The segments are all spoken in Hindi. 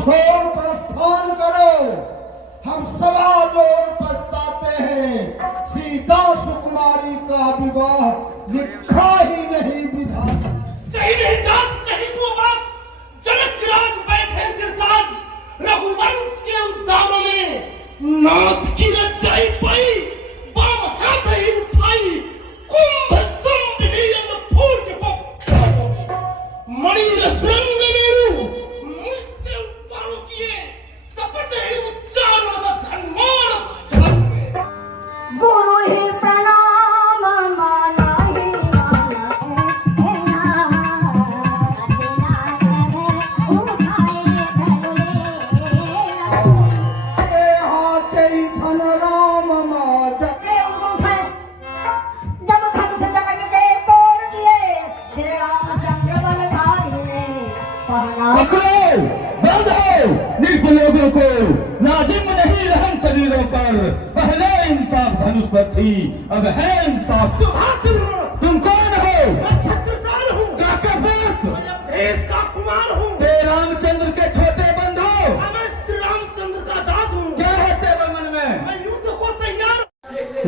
छोड़ प्रस्थान करो। हम सवा जोर पछताते हैं, सीता सुकुमारी का विवाह लिखा ही नहीं विधान। सही नहीं जात कहीं तो बात, जनक के राज बैठे सिरताज, रघुवंश के उद्यानों में नाथ की लज्जाई पाई, बाम हाथ ही उठाई, कुंभ संविधि अन्नपूर्ण के पक्ष, मणि रसरंग मेरु मुझसे उतारो किए, शपथ ही उच्चारो धर्मान धर्म में। गुरु ही प्रणाम माना ही जब धनुष जनक के तोड़ दिए, श्री रामचंद्र बलधारी ने पहना लोगों को नाजिम नहीं रहन शरीरों पर, पहले इंसाफ धनुष पर थी, अब है इंसाफ। तुम कौन हो? मैं छत्रसाल हूँ, मैं देश का कुमार हूँ, ते रामचंद्र के छोटे बंधु। मैं श्री रामचंद्र का दास हूँ। क्या है तेरे मन में? मैं युद्ध को तैयार।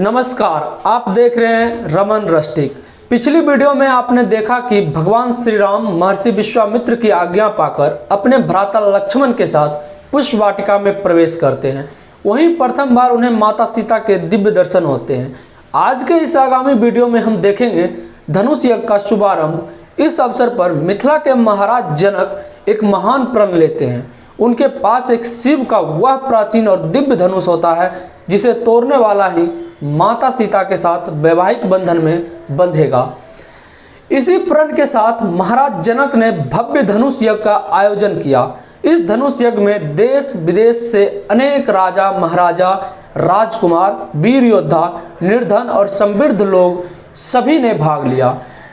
नमस्कार, आप देख रहे हैं रमन रस्टिक। पिछली वीडियो में आपने देखा कि भगवान श्री राम महर्षि विश्वामित्र की आज्ञा पाकर अपने भ्राता लक्ष्मण के साथ पुष्प वाटिका में प्रवेश करते हैं। वहीं प्रथम बार उन्हें माता सीता के दिव्य दर्शन होते हैं। आज के इस आगामी वीडियो में हम देखेंगे धनुष यज्ञ का शुभारंभ। इस अवसर पर मिथिला के महाराज जनक एक महान प्रण लेते हैं। उनके पास एक शिव का वह प्राचीन और दिव्य धनुष होता है जिसे तोड़ने वाला ही माता सीता के साथ वैवाहिक बंधन में बंधेगा। इसी प्रण के साथ महाराज जनक ने भव्य धनुष यज्ञ का आयोजन किया। इस धनुष यज्ञ में देश विदेश से अनेक राजा महाराजा, राजकुमार, वीर योद्धा, निर्धन और समृद्ध लोग सभी ने भाग लिया,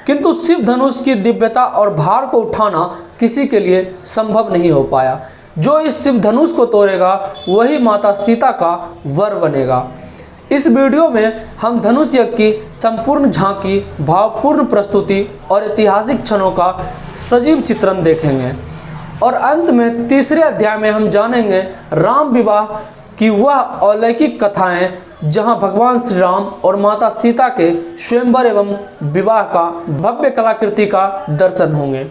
किंतु शिव धनुष की दिव्यता और भार को उठाना किसी के लिए संभव नहीं हो पाया। जो इस शिव धनुष को तोड़ेगा वही माता सीता का वर बनेगा। इस वीडियो में हम धनुष यज्ञ की संपूर्ण झांकी, भावपूर्ण प्रस्तुति और ऐतिहासिक क्षणों का सजीव चित्रण देखेंगे और अंत में तीसरे अध्याय में हम जानेंगे राम विवाह की वह अलौकिक कथाएं जहां भगवान श्री राम और माता सीता के स्वयंवर एवं विवाह का भव्य कलाकृति का दर्शन होंगे।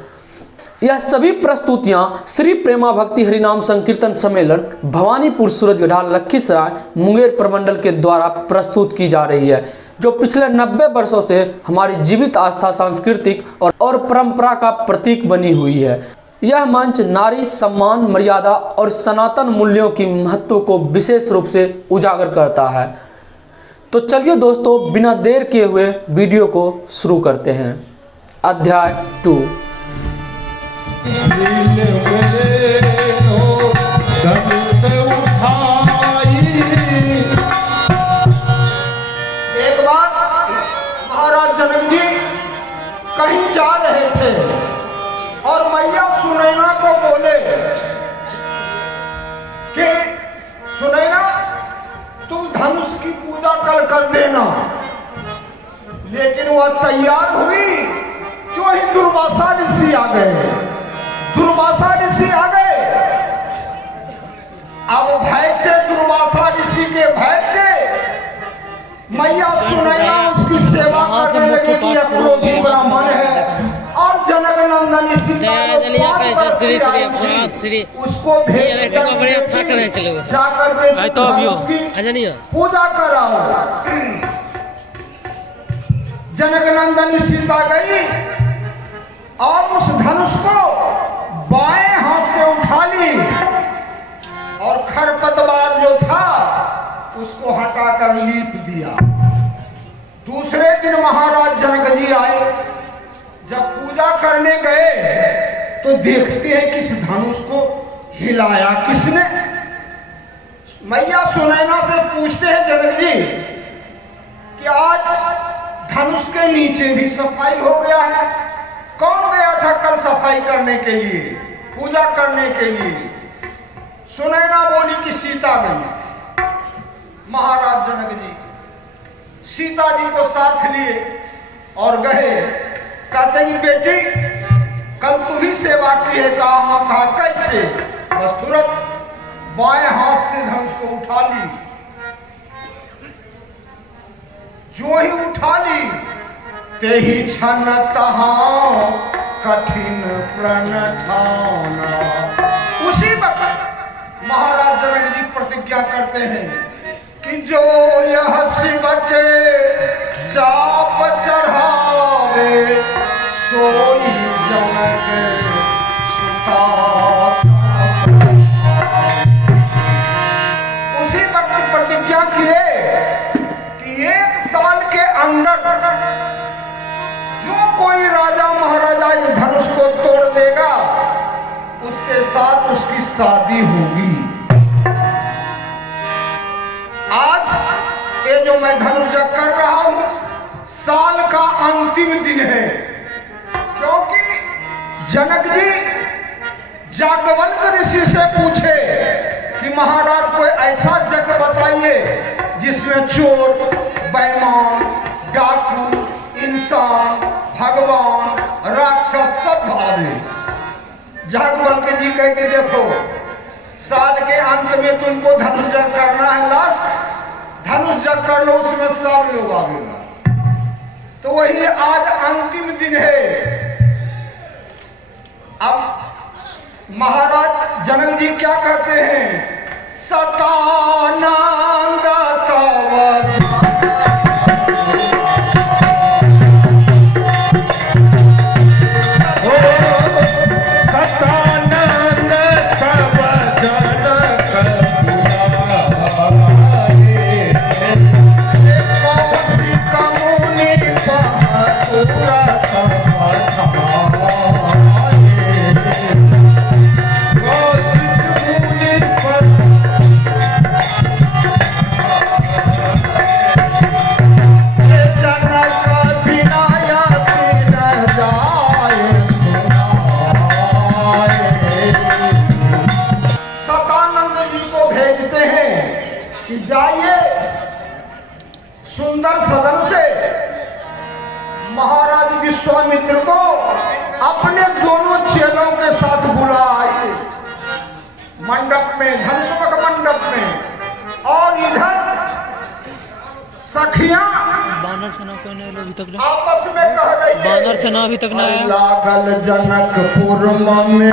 यह सभी प्रस्तुतियां श्री प्रेमा भक्ति हरिनाम संकीर्तन सम्मेलन भवानीपुर सूरजगढ़ लखीसराय मुंगेर प्रमंडल के द्वारा प्रस्तुत की जा रही है, जो पिछले 90 वर्षों से हमारी जीवित आस्था, सांस्कृतिक और परंपरा का प्रतीक बनी हुई है। यह मंच नारी सम्मान, मर्यादा और सनातन मूल्यों की महत्व को विशेष रूप से उजागर करता है। तो चलिए दोस्तों, बिना देर किए हुए वीडियो को शुरू करते हैं। अध्याय 2। एक बार महाराज जनक जी कहीं जा रहे थे और मैया सुनैना को बोले कि सुनैना, तुम धनुष की पूजा कल कर देना। लेकिन वह तैयार हुई कि वही दुर्वासा ऋषि आ गए। दुर्वासा ऋषि आ गए। अब भय से, दुर्वासा ऋषि के भय से मैया सुनैना उसकी सेवा करने लगे कि यह क्रोधी ब्राह्मण है और जनक नंदन सीता उसको भेज जाकर के पूजा कराओ। जनक नंदन सीता गई और उस धनुष को बाएं हाथ से उठा ली और खरपतवार जो था उसको हटाकर लीप दिया। दूसरे दिन महाराज जनक जी आए। जब पूजा करने गए तो देखते हैं कि इस धनुष को हिलाया किसने। मैया सुनैना से पूछते हैं जनक जी कि आज धनुष के नीचे भी सफाई हो गया है, कौन गया था कल सफाई करने के लिए, पूजा करने के लिए? सुनैना बोली कि सीता गई। महाराज जनक जी सीता जी को साथ लिए और गए। कहते हैं बेटी, कल तू ही सेवा की है। कहा कैसे? बस तुरंत बाएं हाथ से धनुष को उठा ली। जो ही उठा ली ते ही क्षण तहां कठिन प्रण ठाना। उसी वक्त महाराज जनक जी प्रतिज्ञा करते हैं कि जो यह शिव के चाप चढ़ावे सोई जनक सुता। उसी वक्त प्रतिज्ञा किए कि 1 साल के अंदर जो कोई राजा महाराजा इस धनुष को तोड़ देगा उसके साथ उसकी शादी होगी। आज ये जो मैं धनुष कर रहा हूं साल का अंतिम दिन है, क्योंकि जनक जी जागवल्क ऋषि से पूछे कि महाराज कोई ऐसा जग बताइए जिसमें चोर, बेईमान, डाकू, इंसान, भगवान, राक्षस सब भावे। जागवल्क जी कह के देखो साल के अंत में तुमको धनुष जग करना है, लास्ट धनुष जग कर लो, उसमें सब लोग आवेगा। तो वही आज अंतिम दिन है। अब महाराज जनक जी क्या कहते हैं? सतानंद तव जाइए सुंदर सदन से महाराज विश्वामित्र को अपने दोनों चेलों के साथ बुलाए मंडप में, धनुष्मक मंडप में। और इधर सखियां बानर सेना कोई नहीं अभी तक ना, आपस में कह रही है, बानर सेना अभी तक ना आया। लागल जनकपुर में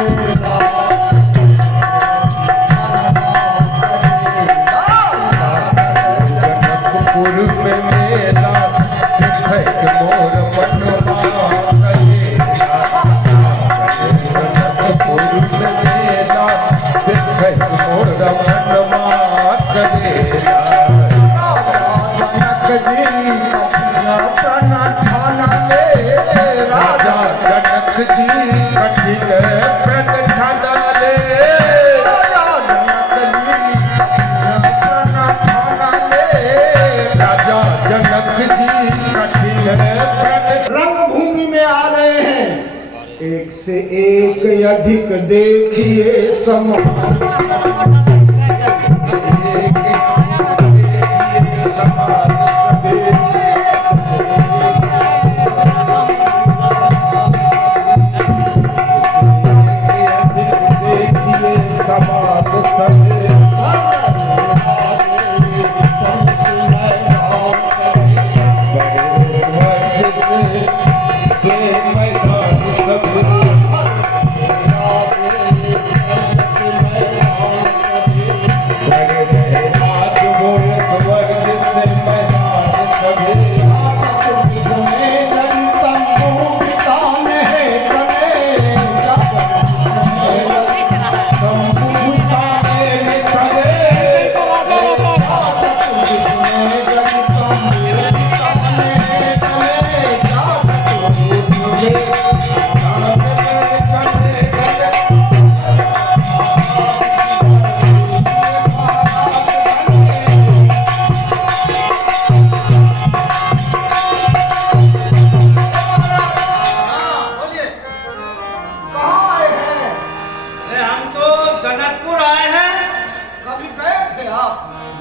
रंगभूमि में आ रहे हैं, एक से एक अधिक देखिए समान।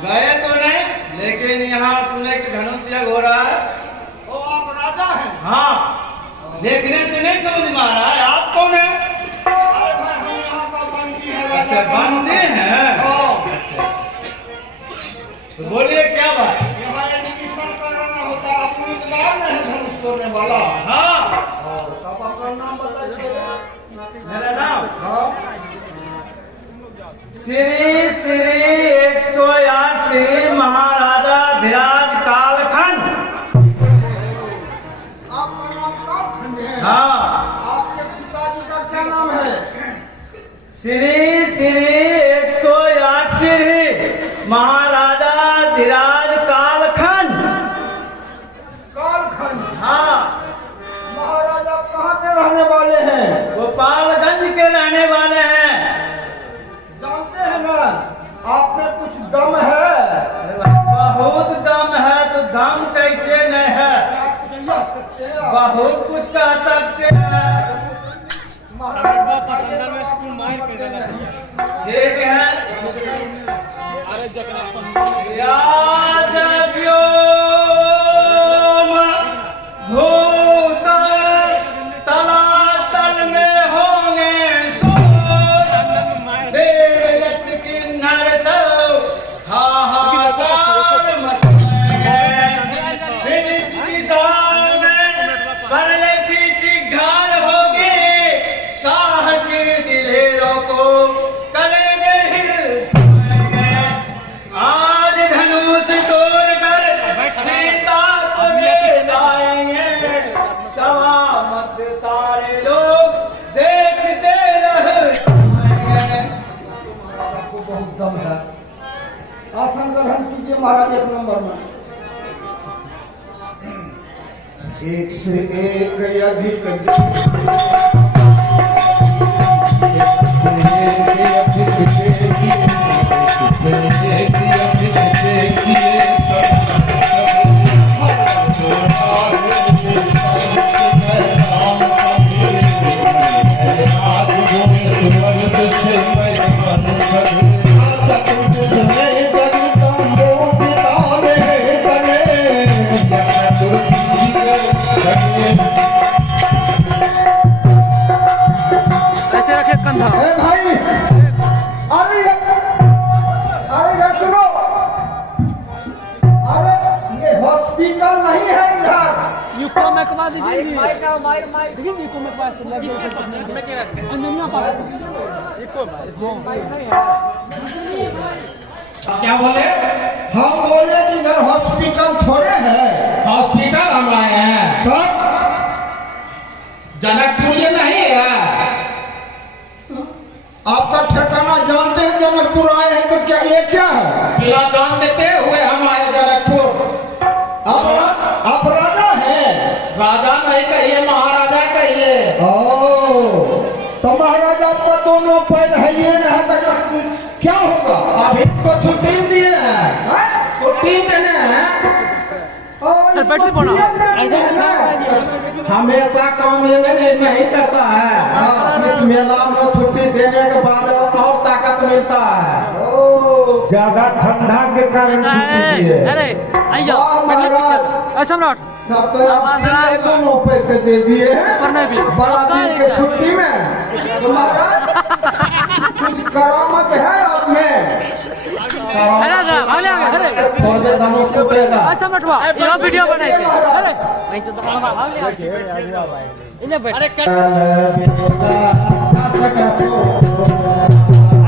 गए तो नहीं, लेकिन यहाँ सुने कि धनुष यज्ञ हो रहा है। ओ आप राजा हैं? हाँ, देखने से नहीं समझ में आ रहा है आप कौन है? अरे भाई हम यहाँ का बंदी है। अच्छा, बांधे हैं। हाँ। तो बोलिए क्या बात? यहाँ एडमिशन कराना होता है, आप उम्मीदवार नहीं धनुष तोड़ने वाला। हाँ, और तब अपना नाम बताइए। मेरा नाम हाँ। श्री श्री 108 श्री महाराजा धीराज कालखंड। आपका नाम कालखंड है? हाँ, आपके पिताजी का क्या नाम है? श्री श्री 108 श्री महाराजा धीराज कालखंड। कालखंड। हाँ, महाराजा कहाँ के रहने वाले हैं? गोपालगंज के रहने वाले हैं। जानते हैं ना, आप में कुछ दम है। बहुत दम है, तो दम कैसे नहीं है? आप कुछ कह सकते हैं? बहुत कुछ कह सकते हैं। महाराजा ठीक है। याद व्योम भूतल तलातल में होंगे सोर, देव यक्ष किन्नर सब हाहाकार मचाएंगे। फिर इस दिशा में परदेसी चिघार होगी, साहसी दिलेरों को करेंगे हिलाएंगे। आज धनुष तोड़कर सीता को ले जाएंगे, सलामत सारे लोग देखते रह जाएंगे। आपको बहुत दम है। आसन ग्रहण कीजिए महाराज, एक नंबर में। एक से एक अधिक ऐसे रखे कंधा। ए भाई, अरे अरे सुनो, अरे ये हॉस्पिटल नहीं है इधर। यूको में कमा दीजिए जी। देखिए यूको में पास लगे अंजनिया पास यूको में क्या बोले? हम बोले कि इधर हॉस्पिटल थोड़े है। हॉस्पिटल हम आए हैं, तब जनकपुर ये नहीं है। आपका ठिकाना जानते हैं, जनकपुर आए हैं तो क्या ये क्या है? बिना जान देते हुए हम आए जनकपुर। आप राजा हैं? राजा नहीं कहिए, महाराजा कहिए। ओ, तो महाराजा आपका दोनों पैर है, ये न है तो क्या होगा? अभी इसको छुट्टी दिए हैं, छुट्टी देने हैं। बैटरी बोना हमेशा काम ये नहीं करता है। इस मेला में छुट्टी देने के बाद और ताकत मिलता है। ज्यादा ठंडा के कारण छुट्टी दिए। अरे आइयो वाह महाराज, सम्राट तब तो आप सीधे दोनों पैर के दे दिए हैं करने भी बड़ा दिन के छुट्टी में। तो महाराज कुछ करामत है आप में? अरे भाले आ गए। थोड़ी देर धनुष टूटेगा। सम्राट वाह ये वीडियो बनाई थी। अरे नहीं तो भाले आ गए इन्हें बैठ। अरे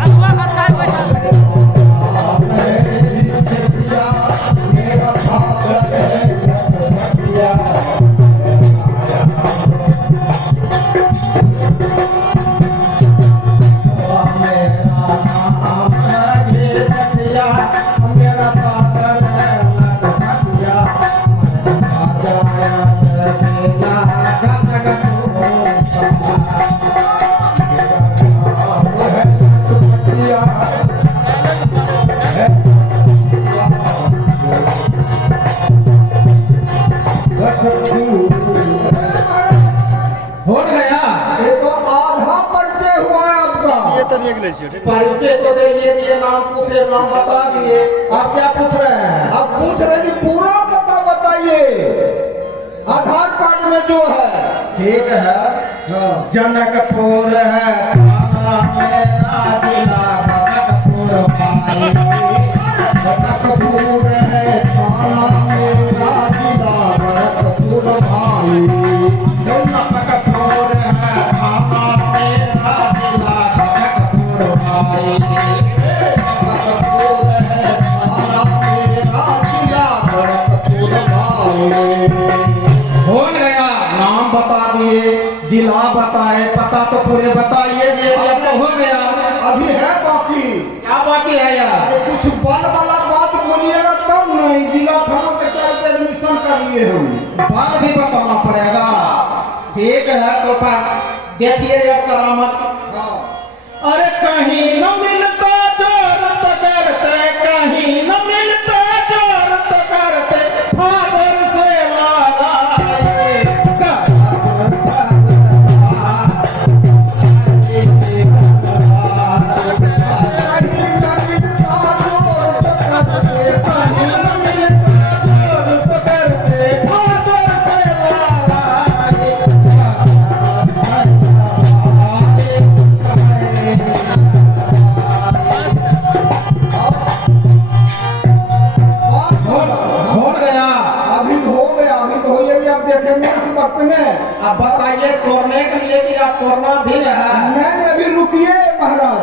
आसवा का साइड बैठा। हो गया ये तो आधा परिचय हुआ है आपका। परिचय तो दे दिए, नाम पूछे, नाम बता दिए। आप क्या पूछ रहे हैं? आप पूछ रहे हैं पूरा पता बताइए, आधार कार्ड में जो है। ठीक है, जनकपुर है थाना मेरा जिला अभी है बाकी। क्या बाकी है यार? अरे कुछ बल वाला बात बोलिएगा तब नहीं, जिला थाना से क्या एडमिशन कर लिए हम। बात भी बताना पड़ेगा। ठीक है तो पर देखिए जब करामत। हाँ। अरे कहीं न मिलता जोरत करते, कहीं न मिलता जोरत करते, फादर से लाए अब बताइए तोड़ने के लिए कि आप तोड़ना भी है? नहीं, अभी रुकिए महाराज,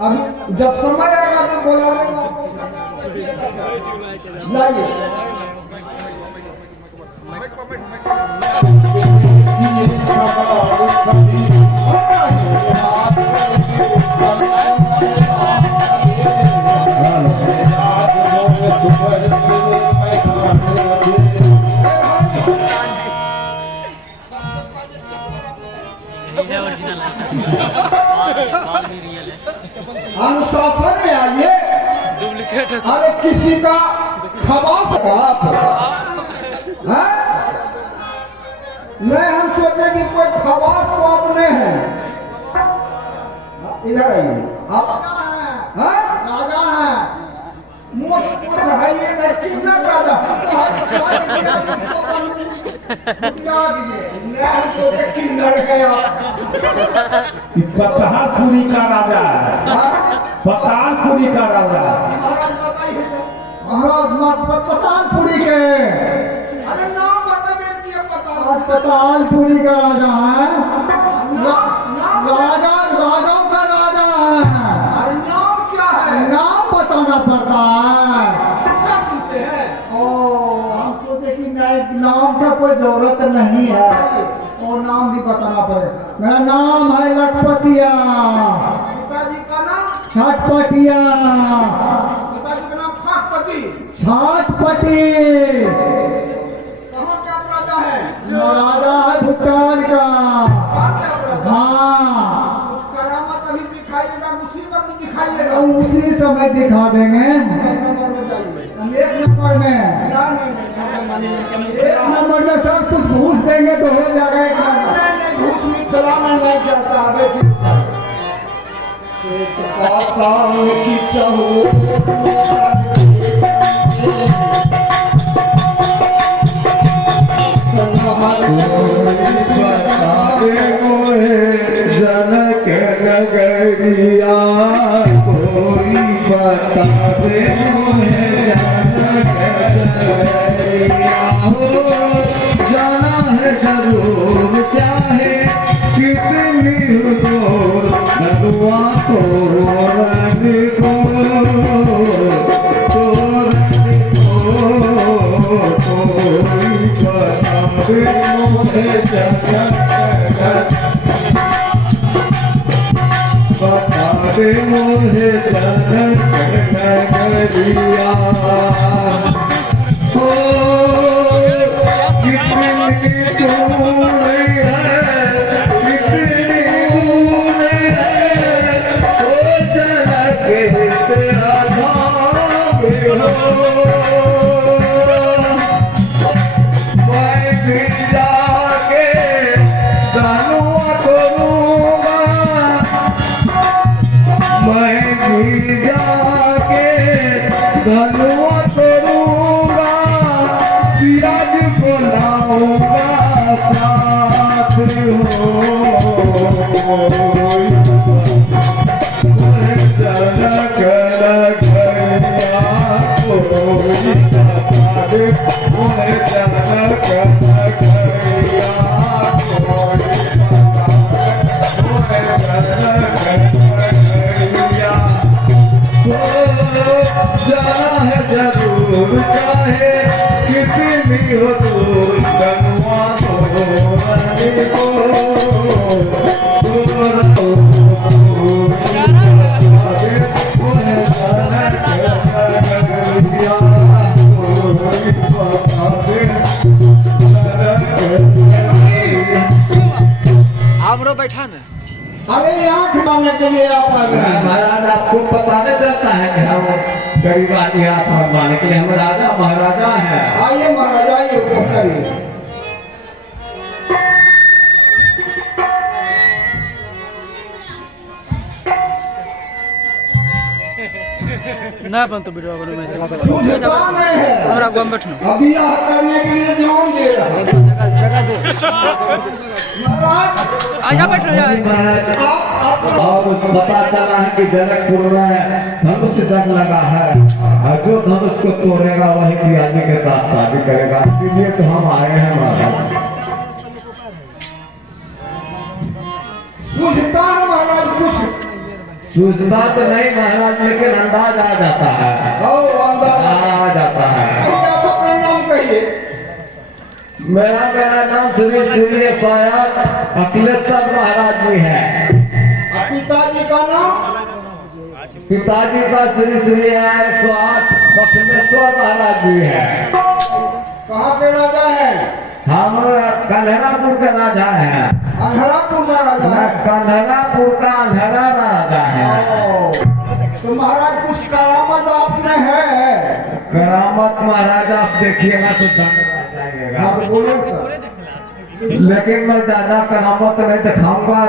अभी जब समय आएगा तो बोलाऊंगा। लाइए। अनुशासन में आइए। अरे किसी का खबास है? मैं हम सोचे कि कोई खबास को अपने हैं। इधर आइए आप। राजा है, मोच है ये नहीं, कितना राजा पतालपुरी का राजा है, पतालपुरी का राजा पतालपुरी के। अरे नाम बता दीजिए। पतालपुरी का राजा है, राजा राजाओं का राजा है। अरे नाम क्या है? नाम बताना पड़ता है। क्या सुनते हैं? हम सोचे कि नाम का कोई जरूरत नहीं है, और नाम भी बताना पड़ेगा। मेरा नाम है लखपतिया। पिताजी का नाम छठपटिया। पिताजी का नाम छठपति। छठपति। कहाँ क्या राजा है? राजा है भूटान का। हाँ, कुछ करामत अभी दिखाइएगा, मुसीबत में दिखाइएगा। उसी समय दिखा देंगे। एक नंबर में एक नंबर में सब कुछ घूस देंगे तो हो जाएगा। घूस मिथिला में नहीं चलता। की जनक नगरिया कोई बता दे जाना है जरूर, चाहे कितनी दूर, नगुआ को रंग को कोई बता दे जनक बता दे मुझे जनक नगरिया। ओ कितनी दूर है, कितनी दूर है, ओ जनक तेरा धाम हो। मैं भी जाके धनुआ करूँगा, मैं भी जाके धनुआ करूँगा, विराज को लाऊंगा साथ जनक नगरिया कोई बता दे, जनक नगरिया जाना है जरूर, चाहे कितनी हो दूर, गनुआ को तो बैठा ना। अरे यहाँ खिलाने के लिए आप आ गए। महाराज आपको पता नहीं चलता है कि हम गरीब आदमी आप फरमाने के लिए हम राजा महाराजा हैं। आइए महाराज आइए, करिए। ना बन तो वीडियो बनो मैं चला मुझे काम है। हमरा को हम बैठना। अभी यहाँ करने के लिए जान दे रहा है। जगह दे। महाराज आया बैठ रहा है। और उसको पता चला है कि जनकपुर में धनुष जंग लगा है और जो धनुष को तोड़ेगा वही पियाजी के साथ शादी करेगा, इसलिए तो हम आए हैं महाराज। पूछता है महाराज, कुछ सूझता तो नहीं महाराज, लेकिन अंदाज आ जाता है। आ जाता है। आप अपना नाम कहिए। मेरा नाम श्री श्री स्वायत्त अखिलेश्वर महाराज जी है। पिताजी का नाम? पिताजी का श्री श्री स्वायत्त अखिलेश्वर महाराज जी है। कहाँ के राजा हैं? हम कन्हरापुर के राजा हैं। अंधरापुर का राजा है। कन्हरापुर का अंधरा राजा है। तो महाराज कुछ करामत आपने है? करामत महाराज आप देखिएगा तो दंग रह जाइएगा। आप बोले सर। लेकिन मैं ज्यादा करामत नहीं दिखाऊंगा,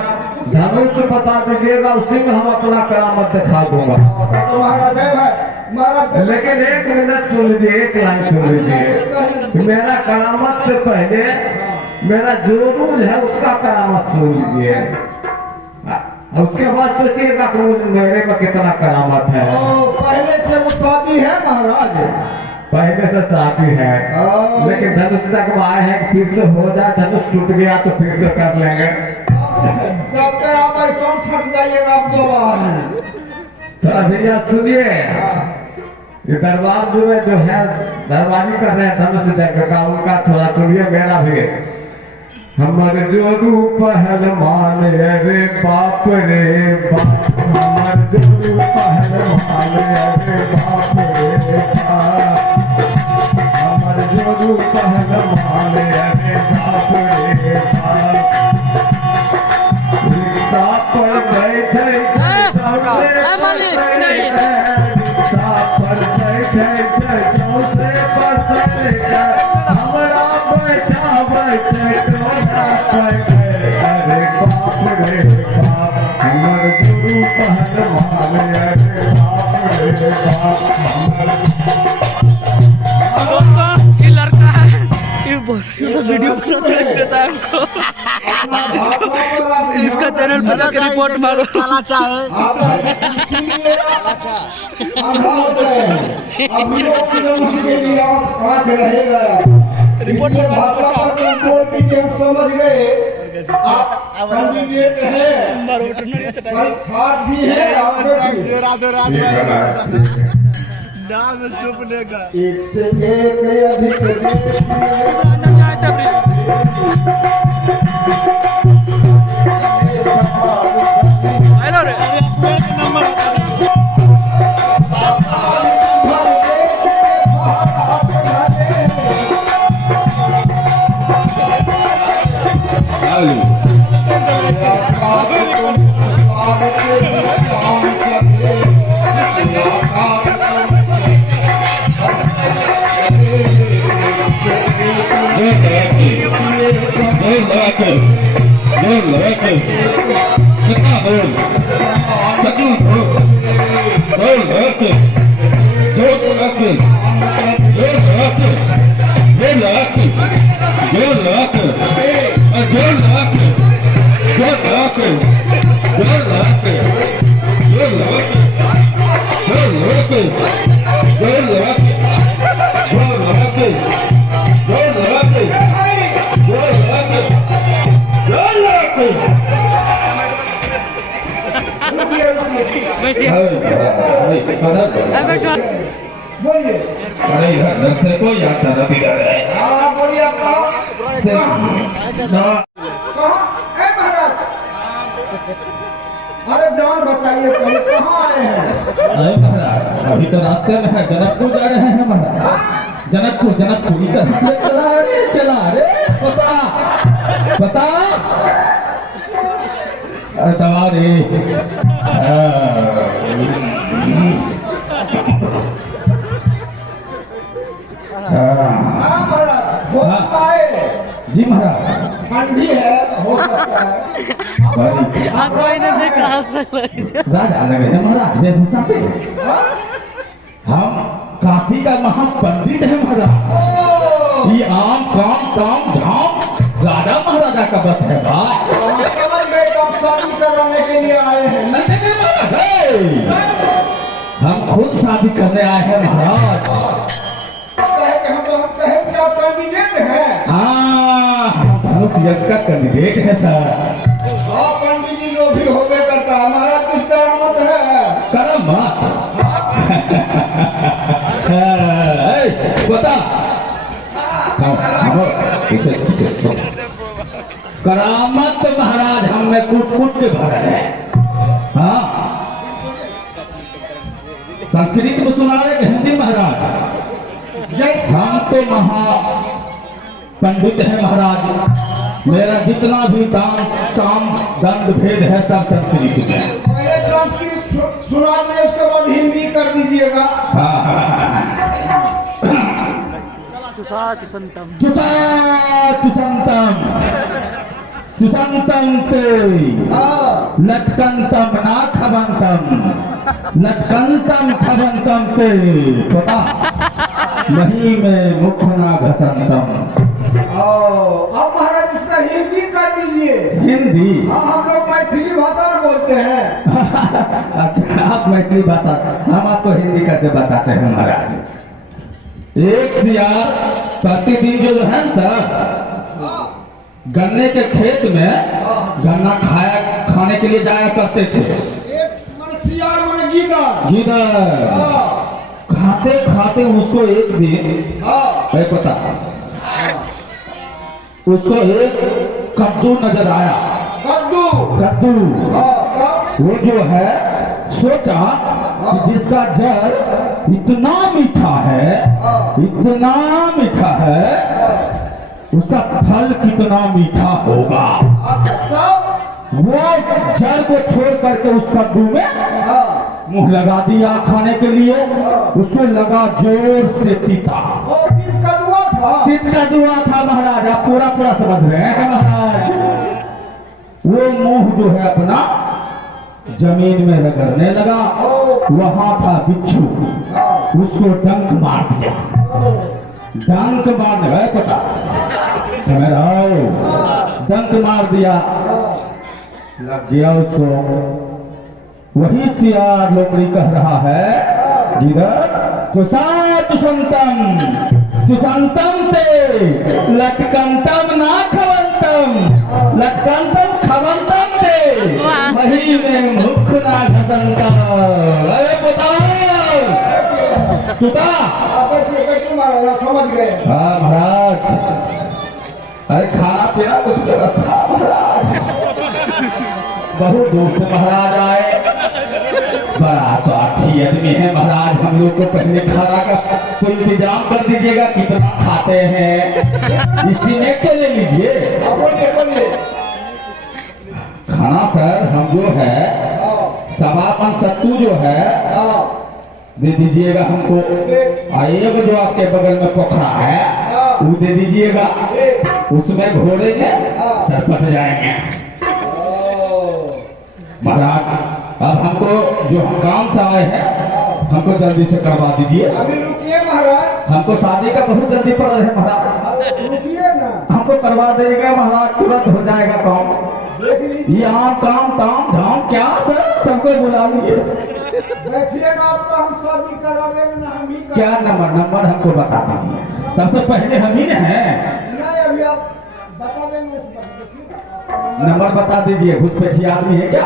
धनुष बता दीजिएगा उसी में हम अपना करामत दिखा दूंगा। तो महाराज है भाई, महाराज। लेकिन एक मिनट सुन लीजिए, एक लाइन सुन लीजिए। मेरा करामत से पहले मेरा जो रूल है उसका करामत सुन लीजिए, उसके बाद सोचिएगा कि मेरे में कितना करामत है। पहले से वो शादी है महाराज? पहले से शादी है, लेकिन धनुष तक आए हैं कि फिर से हो जाए, धनुष टूट गया तो फिर से कर लेंगे। जब तक आप ऐसा छट जाइएगा आप दोबारा। तो भैया सुनिए, ये दरबार जो है दरबारी कर रहे हैं धनुष जग का, उनका थोड़ा सुनिए मेरा भी। हमर जो रूप पहलवान रे बाप रे बाप, हमर जो रूप पहलवान रे बाप रे बाप, हमर जो रूप पहलवान रे बाप रे बाप। रिक्शा पर बैठे रिक्शा पर बैठे से बसर हमरा बैठा बैठे टोला पर अरे बाप रे बाप, हमर गुरु पहलवान रे बाप रे बाप। दोस्तों ये लड़का है, ये बहुत वीडियो बना देता है हमको। इसका चैनल पे जाकर रिपोर्ट मारो। रिपोर्ट भाषा पर कंट्रोल कीजिए, हम समझ गए आप कैंडिडेट हैं, परीक्षार्थी है एक से एक हेलो रे बोलिए। अरे इधर नर्सरी को याद सारा बिगड़ रहा है। हाँ बोलिए आप कहाँ? ए महाराज, अरे जान बचाइए, पहले कहाँ आए हैं? अरे महाराज अभी तो रास्ते में है, जनकपुर जा रहे हैं महाराज। जनकपुर इधर चला रे बता अरे दबा रे। हाँ महाराज, हो पाए जी महाराज। ठंडी है, हो सकता है। राजा लगे हैं महाराज वेशभूषा से। हम काशी का महापंडित है महाराज। ये आम काम ताम झाम राजा महाराजा का बस है भाई। समझ गए कब शादी कराने के लिए आए हैं। नहीं, नहीं, महाराज, हम खुद शादी करने आए हैं महाराज। कहे कि हम कहे कि आप कैंडिडेट हैं। हाँ, हम धनुष यज्ञ का कैंडिडेट है सर। हाँ पंडित जी जो भी होबे करता है, हमारा कुछ करामत है। करम बता करामत महाराज हम में कूट कूट के भरा है। हाँ, संस्कृत में सुना रहे कि हिंदी महाराज? हम तो महा पंडित है महाराज। मेरा जितना भी दान काम दंड भेद है सब संस्कृत में। पहले संस्कृत सुना दें, उसके बाद हिंदी कर दीजिएगा। चुसंतम सुसंतम ते हाँ लटकंतम ना खबंतम लटकंतम खबंतम ते पता नहीं में मुख ना घसंतम। अब महाराज इसका हिंदी कर दीजिए। हिंदी? हाँ हम लोग मैथिली भाषा में बोलते हैं। अच्छा, आप मैथिली बता, हम आपको हिंदी करके बताते हैं महाराज। एक सियार प्रतिदिन जो है सर गन्ने के खेत में गन्ना खाने के लिए जाया करते थे। एक मन सियार मन गीदड़। गीदड़ खाते खाते उसको एक दिन हाँ पता उसको एक कद्दू नजर आया। कद्दू। कद्दू हाँ वो जो है सोचा कि जिसका जल इतना मीठा है, इतना मीठा है, उसका फल कितना मीठा होगा। वो जल को छोड़ करके उस कद्दू में मुंह लगा दिया खाने के लिए। उसको लगा जोर से तीता। तीत कद्दुआ था महाराज। आप पूरा पूरा समझ रहे हैं महाराज। वो मुंह जो है अपना जमीन में रगड़ने लगा। वहां था बिच्छू। उसको डंक मार दिया। डंक मार है पता डंक मार दिया, लग गया उसको। वही सियार लोमड़ी कह रहा है सुसंतम सुसंतम ते लटकंतम ना खवंतम लटकंतम खवंतम ते वही में मुख ना घसंतम। अरे बताओ सुधा। समझ गए। हाँ महाराज। अरे खाना पीना कुछ व्यवस्था महाराज। बहुत दूर से महाराज आए। बड़ा स्वार्थी आदमी है महाराज। हम लोग को पहले खाना का कोई इंतजाम कर दीजिएगा। कितना खाते हैं इस्टीमेट के ले लीजिए। बोलिए। खाना सर हम जो है सवापन सत्तू जो है दे दीजिएगा हमको। एक जो आपके बगल में पोखरा है वो दे दीजिएगा। उसमें घोड़ेंगे सरपट जाएंगे महाराज। अब हमको जो काम से आए हैं हमको जल्दी से करवा दीजिए। अभी रुकिए महाराज। हमको शादी का बहुत जल्दी पड़ रहा है महाराज। रुकिए ना। हमको करवा देगा महाराज। तुरंत हो जाएगा काम। ये आम काम ताम धाम क्या सर सबको बुला लीजिए। बैठिए ना। आपका हम शादी करावेंगे ना हम ही क्या नंबर हमको बता दीजिए। सबसे पहले हम ही है। नहीं अभी आप बता देंगे। नंबर बता दीजिए। घुसपैठी आदमी है क्या?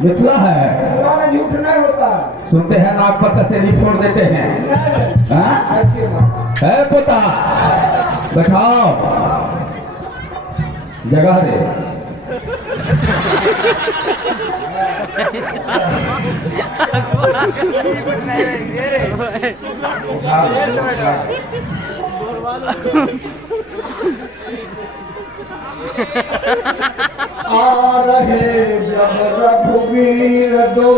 मिथिला है। झूठ नहीं होता है। सुनते हैं नाक पर तसेली छोड़ देते हैं। है पोता बैठाओ जगह दे। आ रहे जब रघुवीर दो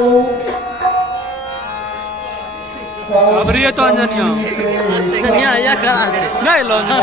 अब ये तो अंजनिया या कराचे नहीं लो ना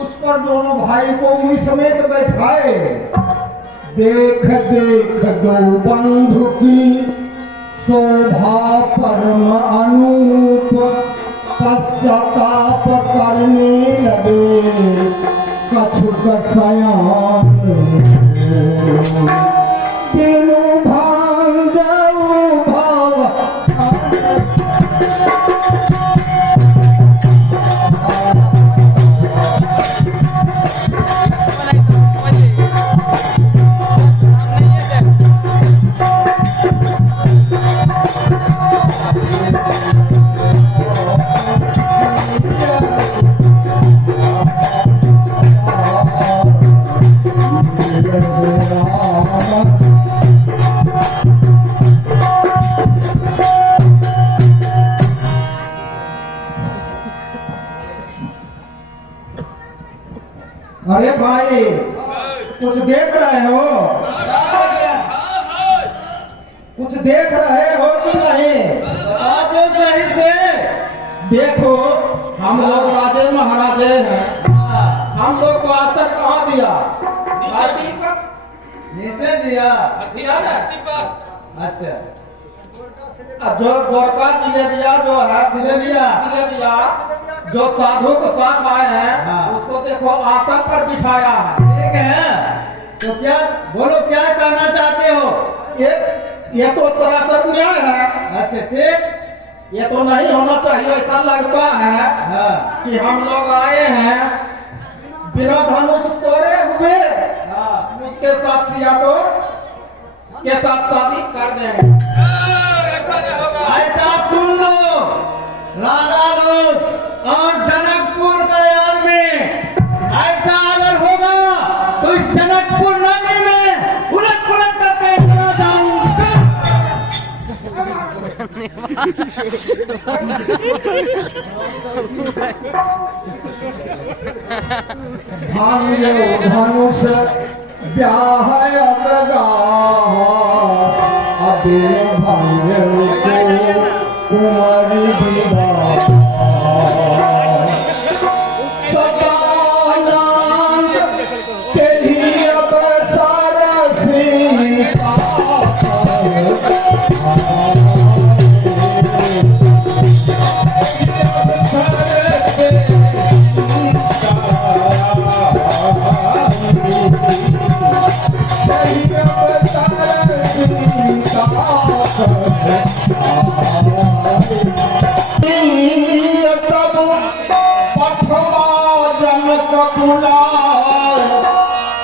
उस पर दोनों भाई को उंगली समेत बैठाए। देख देख दो बंधु की शोभा परम अनूप, पश्चाताप करने लगे कछुक सयान। तीनों भांजऊ भाव अरे भाई कुछ देख रहे हो? कुछ देख रहे हो कि नहीं? आगे सही से देखो हम लोग राजे महाराजे हैं। हम लोग को आसन कहाँ दिया? नीचे दिया दिया ना? अच्छा जो गोरका जिलेबिया जो है जिलेबिया जो साधु के साथ आए हैं, हाँ। उसको देखो आसन पर बिठाया है। ठीक है, तो क्या बोलो, क्या कहना चाहते हो? ये तो सरासर न्याय है। अच्छा ठीक, ये तो नहीं होना चाहिए। ऐसा लगता है हाँ कि हम लोग आए हैं बिना धनुष तोड़े हुए, हाँ उसके साथ सिया को के साथ शादी कर देंगे। ऐसा सुन लो राजा लोग और जनकपुर दयाल में, ऐसा अगर होगा तो इस जनकपुर नगरी में उलट पुलट करके चला जाऊंगा। धनुष ब्याह अबगा कुमारी विवाह सदानंद के ही अब सीता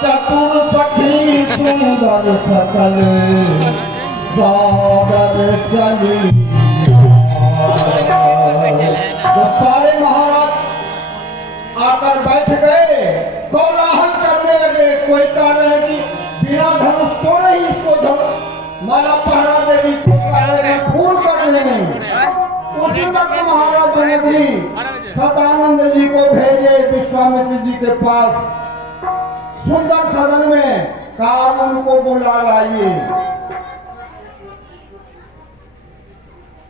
चतुर सखी सुंदर सकल सागर चली। जब सारे महाराज आकर बैठ गए, कोलाहल करने लगे। कोई कह रहे हैं कि बिना धनुष तोड़े ही इसको माला पहरा देगी, कोई कह रहे हैं फूल कर देंगे। जनक महाराज जनक जी सदानंद जी को भेजे विश्वामित्र जी के पास सुंदर सदन में, कहा उनको बुला लाइए।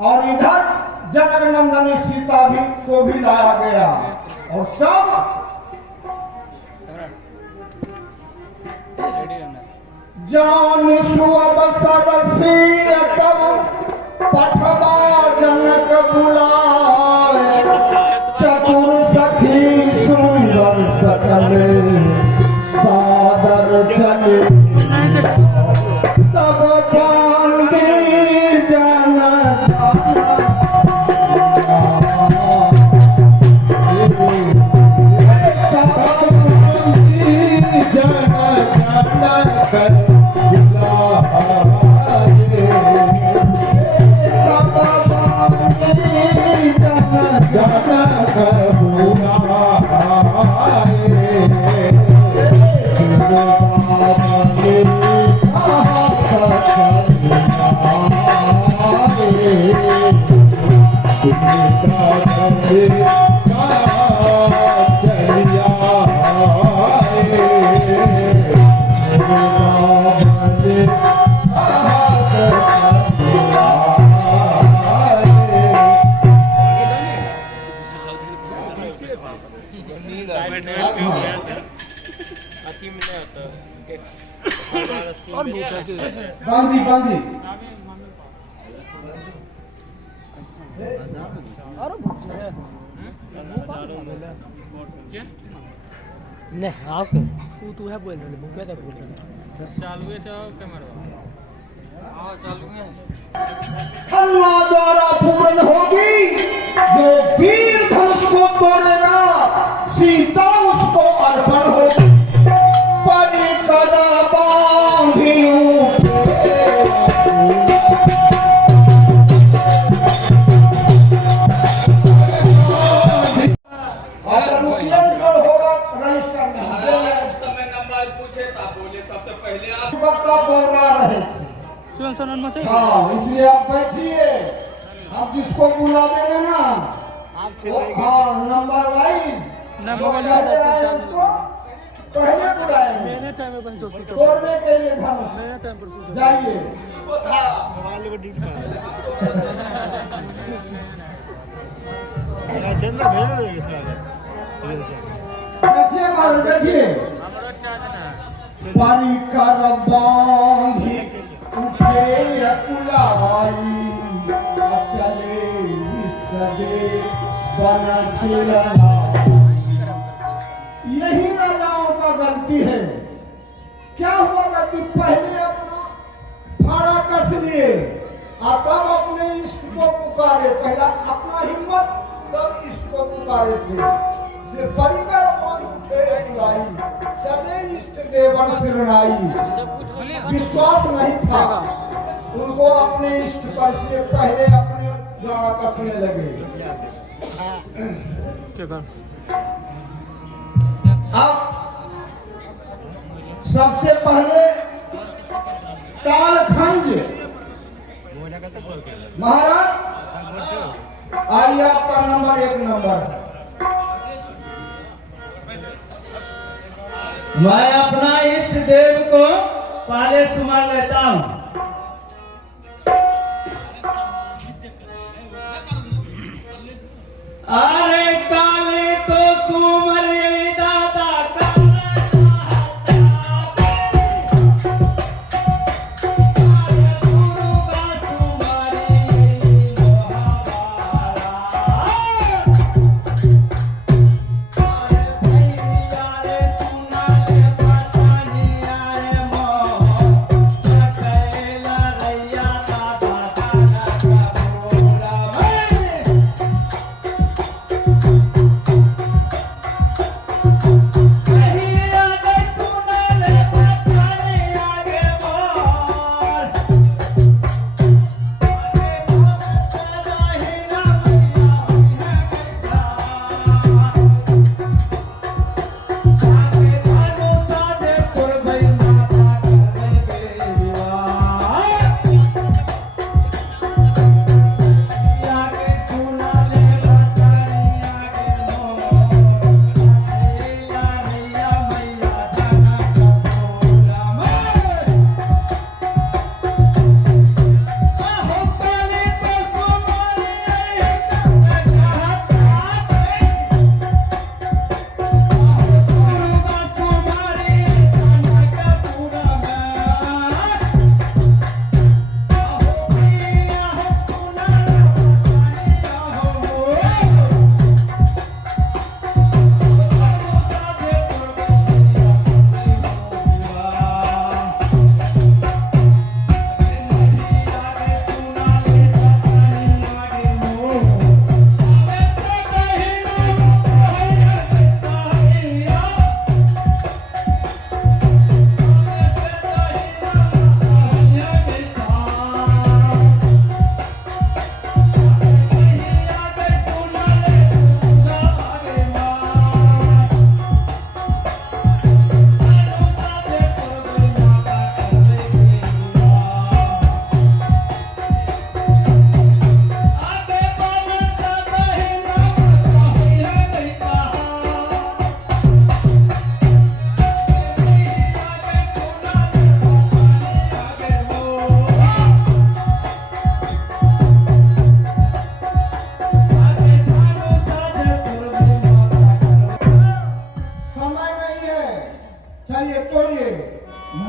और इधर जनक नंदनी सीता भी को भी लाया गया। और तब जान सुअवसर सिय तब पठवा जनक बुलाए, चतुर सखी सुंदर सकल सादर चले, तब पांडे जन बांधी बांधी नहीं आप तू है बोल रहे बुक है बोल रहे चालू है कैमरा। हाँ चालू है। अल्लाह द्वारा पूर्ण होगी, जो वीर धनुष को तोड़ेगा सीता उसको अर्पण होगी। परी कदा बांधी हाँ, इसलिए आप बैठिए। आप जिसको बुला देंगे ना, हाँ नंबर वाइज पहले बुलाएंगे तोड़ने के लिए धनुष। जाइए देखिए महाराज देखिए, पानी कर बांधी उठे अकुलाई, चले इष्ट देव बनसिरना। यही राजाओं का गलती है। क्या हुआ गलती? पहले अपना फाड़ा कस लिए और तब अपने इष्ट को पुकारे। पहला अपना हिम्मत, तब इष्ट को पुकारे थे। से परिकर और उठे अकुलाई, चले इष्ट देवन सिरनाई। विश्वास नहीं था उनको अपने इष्ट पर, से पहले अपने द्वारा कसने लगे। अब सबसे पहले कालखंज महाराज आइए, आपका नंबर 1 नंबर। मैं अपना इष्ट देव को पाले सुमा लेता हूँ। अरे काले तो सुमर दादा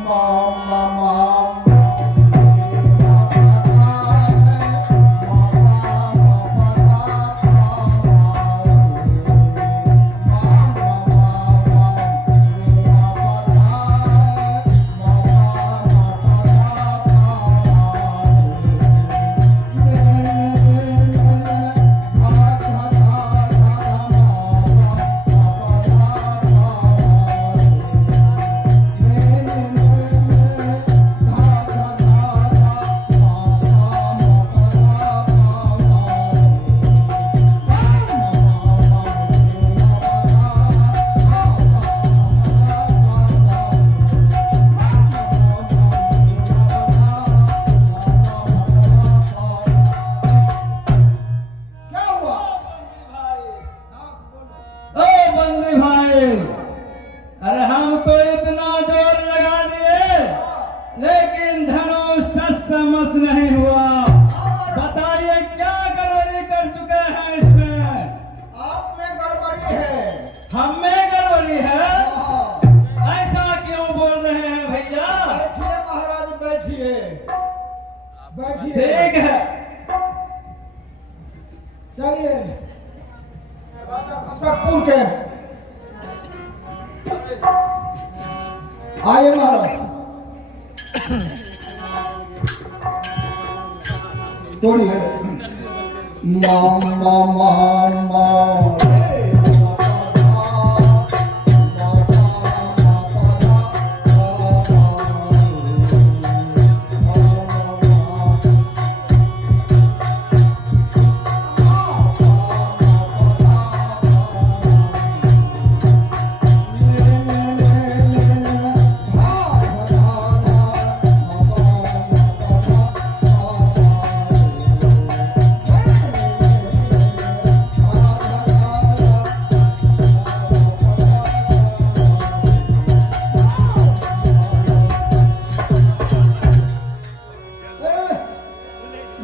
ओ बंदी भाई, अरे हम तो इतना जोर लगा दिए लेकिन धनुष टस नहीं हुआ। बताइए क्या गड़बड़ी कर चुके हैं इसमें? आप में गड़बड़ी है। हम में गड़बड़ी है? ऐसा क्यों बोल रहे हैं भैया? बैठिए महाराज, बैठिए बैठिए। ठीक है, चलिए राजा खसकपुर के आइए महाराज। तोड़िए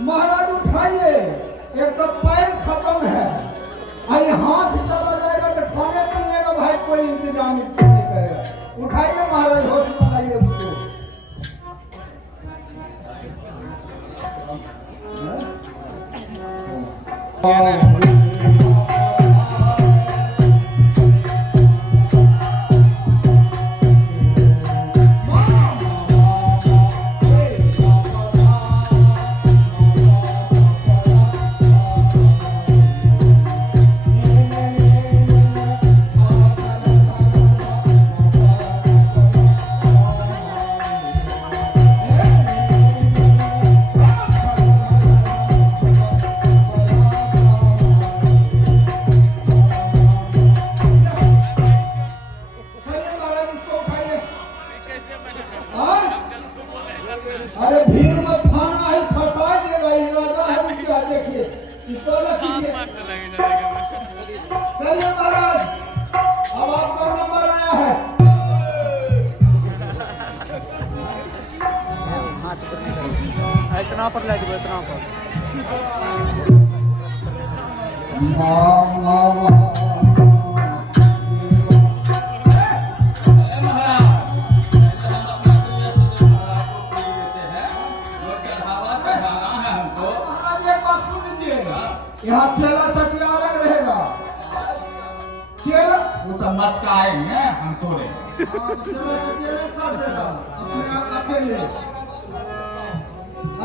महाराज उठाइए, एक तो पैर खत्म है, आइए हाथ चला जाएगा तो खाने पीने का भाई कोई इंतजाम नहीं करेगा। उठाइए महाराज, होश में लाइए उसको। अरे भीड़ में थाना है, फंसा देगा ये राजा है क्या? देखिए इसको रखिए। चलिए महाराज, अब आपका नंबर आया है। इतना पर ले जाओ, इतना पर। महाराज एक बात सुन लीजिए, यहाँ चेला चटिया अलग रहेगा। चेला वो सब मच का आएंगे हम तोड़े। चेला चटिया साथ देगा, अपने आप अकेले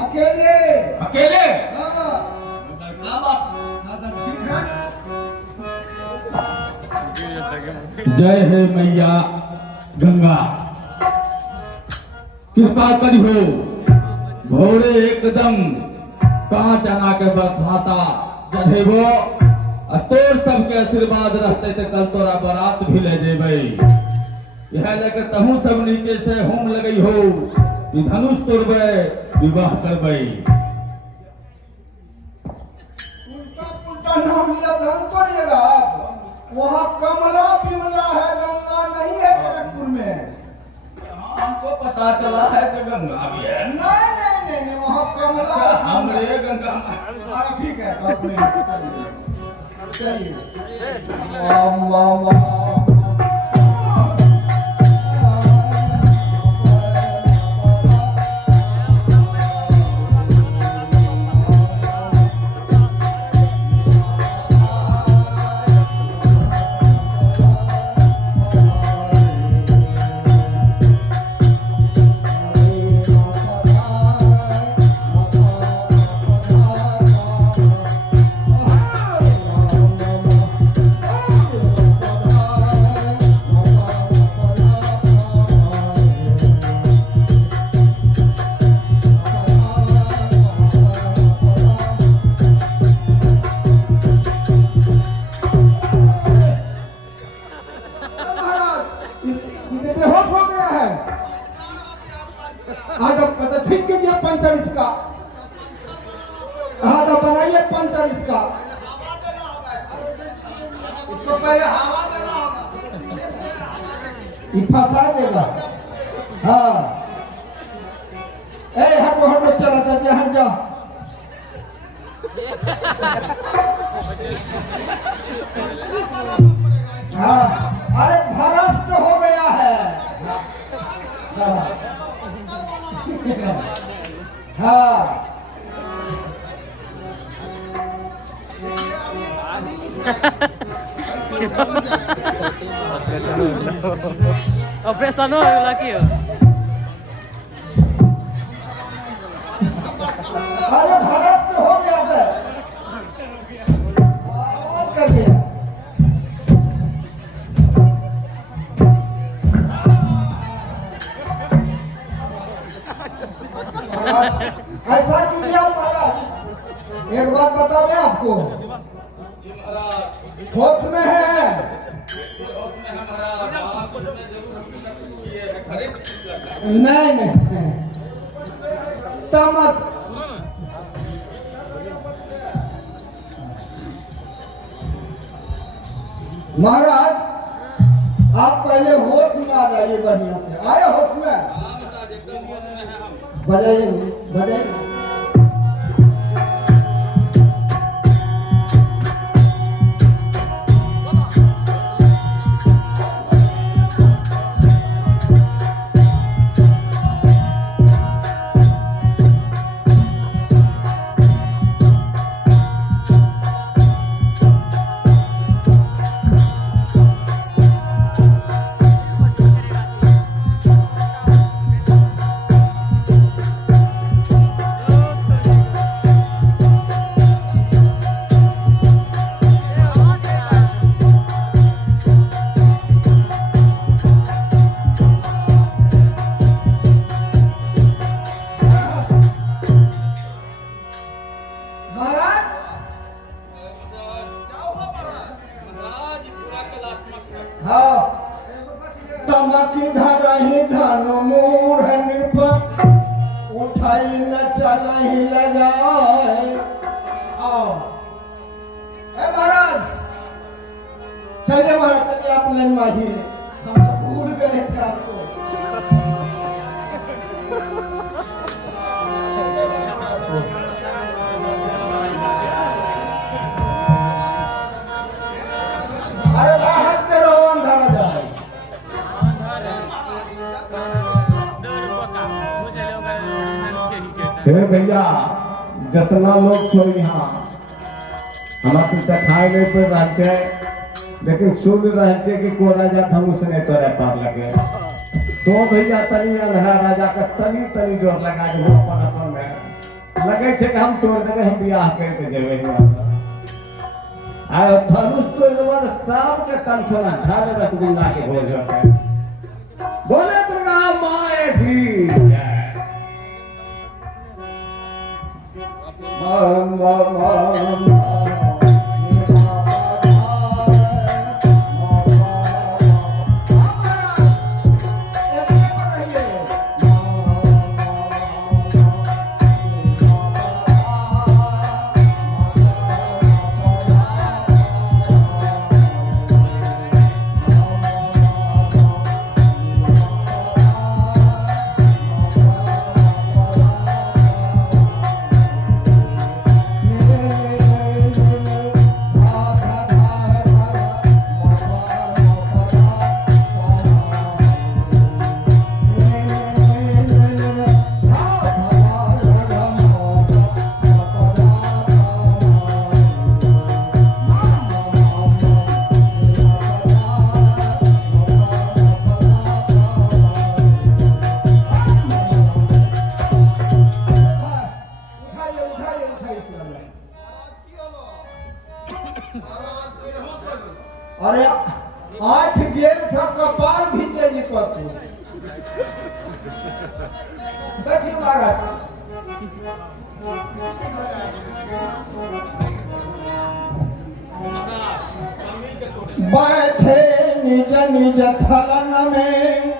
अकेले अकेले हाँ। क्या बात? ठीक है। जय हे मैया गंगा, कृपा करी हो। घोड़े एकदम कांच आना के बरसाता चढ़ेबो, और तोर सबके आशीर्वाद रहते तो कल तोरा बारात भी ले जेबे। यह लेकर तहू सब नीचे से होम लगई हो, धनुष तोड़बे, विवाह करबे। उल्टा पुल्टा नाम लिया धन करिएगा आप। वहाँ कमला बिमला है, गंगा नहीं है खड़गपुर में। हमको पता चला है कि गंगा भी है। नहीं नहीं नहीं नहीं, वहाँ कमला है। हमरे गंगा हाँ ठीक है, तो अपने चलिए वाह वाह वाह। ये बेहोश हो गया है। आज अब पता ठीक कीजिए पंचर इसका। हाँ तो बनाइए पंचर इसका। इसको पहले हवा देना होगा। ये फंसा देगा। हाँ हटो चला जाते हट जाओ। हाँ अरे भ्रष्ट हो गया है। हाँ ऑपरेशन हो की अरे भ्रष्ट हो गया है। और कर दिया। ऐसा कीजिए महाराज। एक बात बता दें आपको, होश में है। नहीं तमत महाराज आप पहले होश में आ जाइए। बढ़िया से आए होश में। बजाइए बजाइए। तमकी धरही धन मूढ़ नृप उठाई न चलही लगाए। आओ महाराज चलिए महाराज चलिए आप लेन माही। हम तो भूल गए थे आपको। अरे बाहर के रहो अंधा न जाए। भैया जितना लोग तो यहाँ हमारा कुछ खाए नहीं पे रहते, लेकिन सुन रहते कि को राजा धनुष ने तो रहता लगे तो भैया तनी अंधरा राजा का तनी तनी जोर लगा के वो अपन में लगे थे कि हम तोड़ देंगे, हम बियाह करके देवे आयो धनुष तो इधर शाम के कंठना ढाले रसगुल्ला के भोज होते बोले दुर्गा माए भी अरे आंख गेल था कपाल भी चली पतू। बैठिए महाराज। बैठे निज निज थलन में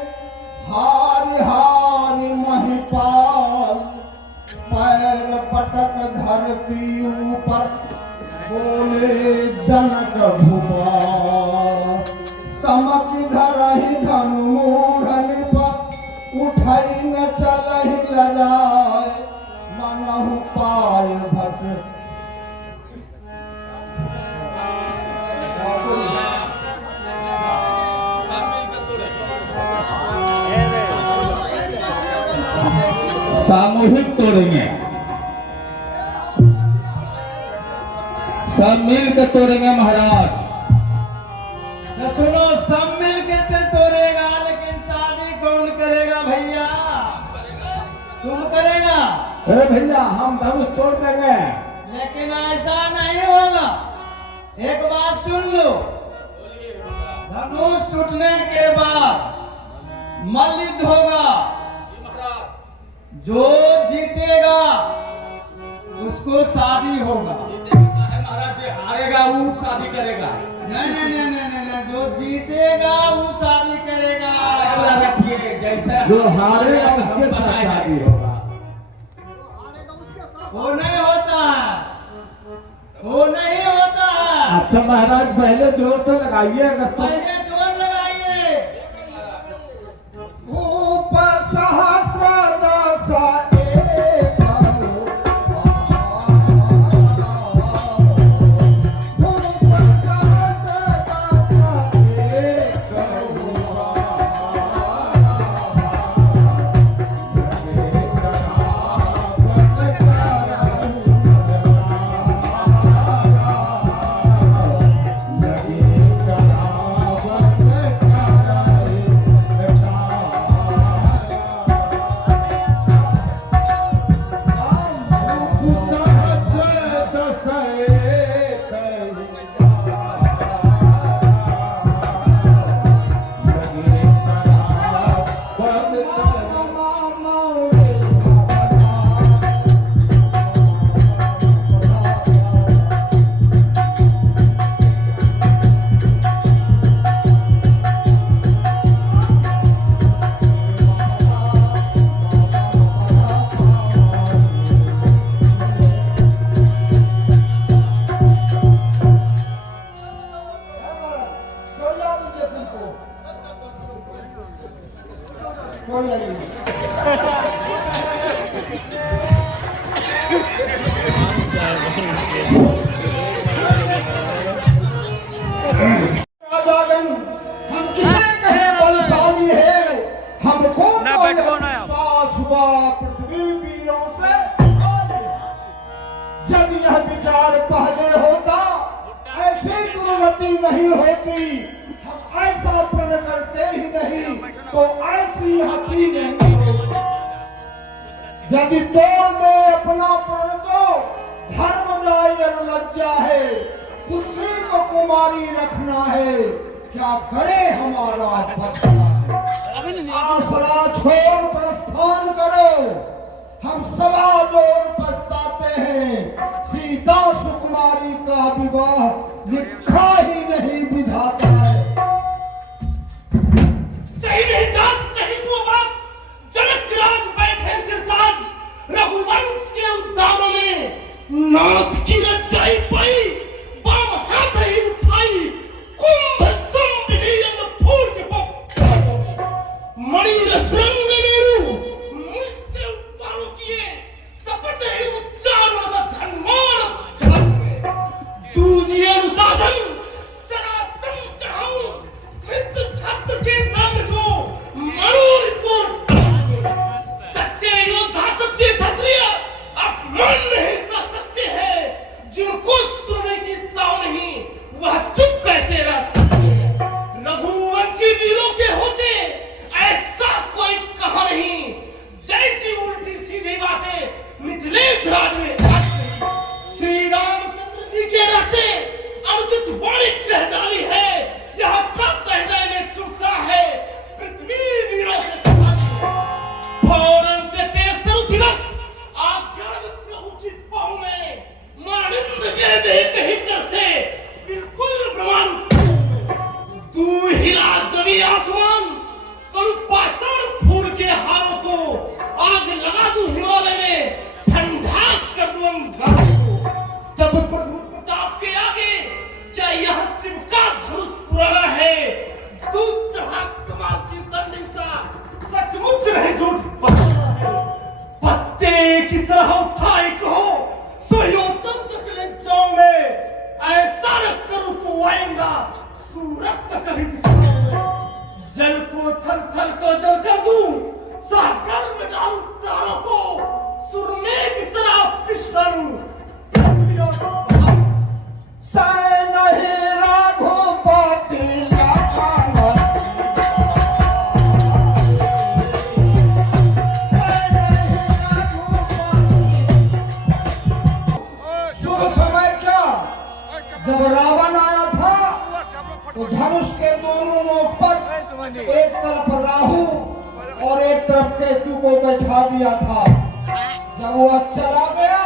हारि हारि महिपाल पैर पटक धरती ऊपर बोले जनक भूपाल तमक धरहि धनु मूढ़न पर उठाई न चलहि लजाए मनहु पाय भट सामूहिक तोड़ेंगे, सब मिल के तोड़ेंगे महाराज। तो सुनो, सब मिल के तो तोड़ेगा, लेकिन शादी कौन करेगा भैया? तुम करेगा? अरे भैया हम धनुष तोड़ देंगे। लेकिन ऐसा नहीं होगा, एक बात सुन लो, धनुष टूटने के बाद मल्लयुद्ध होगा, जो जीतेगा उसको शादी होगा। महाराज जो हारेगा वो शादी करेगा। नहीं, जो जीतेगा वो शादी करेगा। जैसे जो हारेगा उसके साथ शादी होगा। वो नहीं होता है, वो नहीं होता है। अच्छा महाराज पहले जोर तो लगाइए, पहले जोर लगाइए। ऊपर सहस्त्र हम किसे कहे बलशाली है, हमको पास हुआ पृथ्वी वीरों से। जब यह विचार पहले होता ऐसी दुर्गति नहीं होती, हम ऐसा प्रण करते ही नहीं तो ऐसी हंसी नहीं होती। यदि तोड़ दे अपना प्रण तो धर्म जाए लज्जा है, पुत्री को कुमारी रखना है, क्या करे हमारा फैसला। आसरा छोड़ प्रस्थान करो, हम सवा जोर पछताते हैं। सीता सुकुमारी का विवाह लिखा ही नहीं विधाता है। सही नहीं जात कहीं तो बात, जनक राज बैठे सिरताज, रघुवंश के उद्यानों में नाथ की रजाई पाई, बाम हाथ ही उठाई, कुंभ संविधि फूल के मणि रसरंग मेरू मुझसे उतारो किए, सपट ही उच्चारण धनमान दूजी अनुशासन सरासन चढ़ाऊं, छित्र छत्र के दंग जो मरूर को सच्चे योद्धा सच्चे क्षत्रिय अपमान नहीं सह सकते हैं, जिनको सुनने की ताव नहीं वह चुप कैसे रह सकते हैं। रघुवंशी वीरों के होते ऐसा कोई कहा नहीं, जैसी उल्टी सीधी बातें मिथिलेश राज में श्री रामचंद्र जी के रहते अनुचित वाणी कह डाली है, यह सब हृदय में चुभता है। पृथ्वी वीरों से फौरन से पेश करो सिरक आज्ञा प्रभु की पाँव में मानिंद के देह कहीं कर से बिल्कुल प्रमाण तू हिला एक तरफ राहु और एक तरफ केतु को बैठा दिया था। जब वह चला गया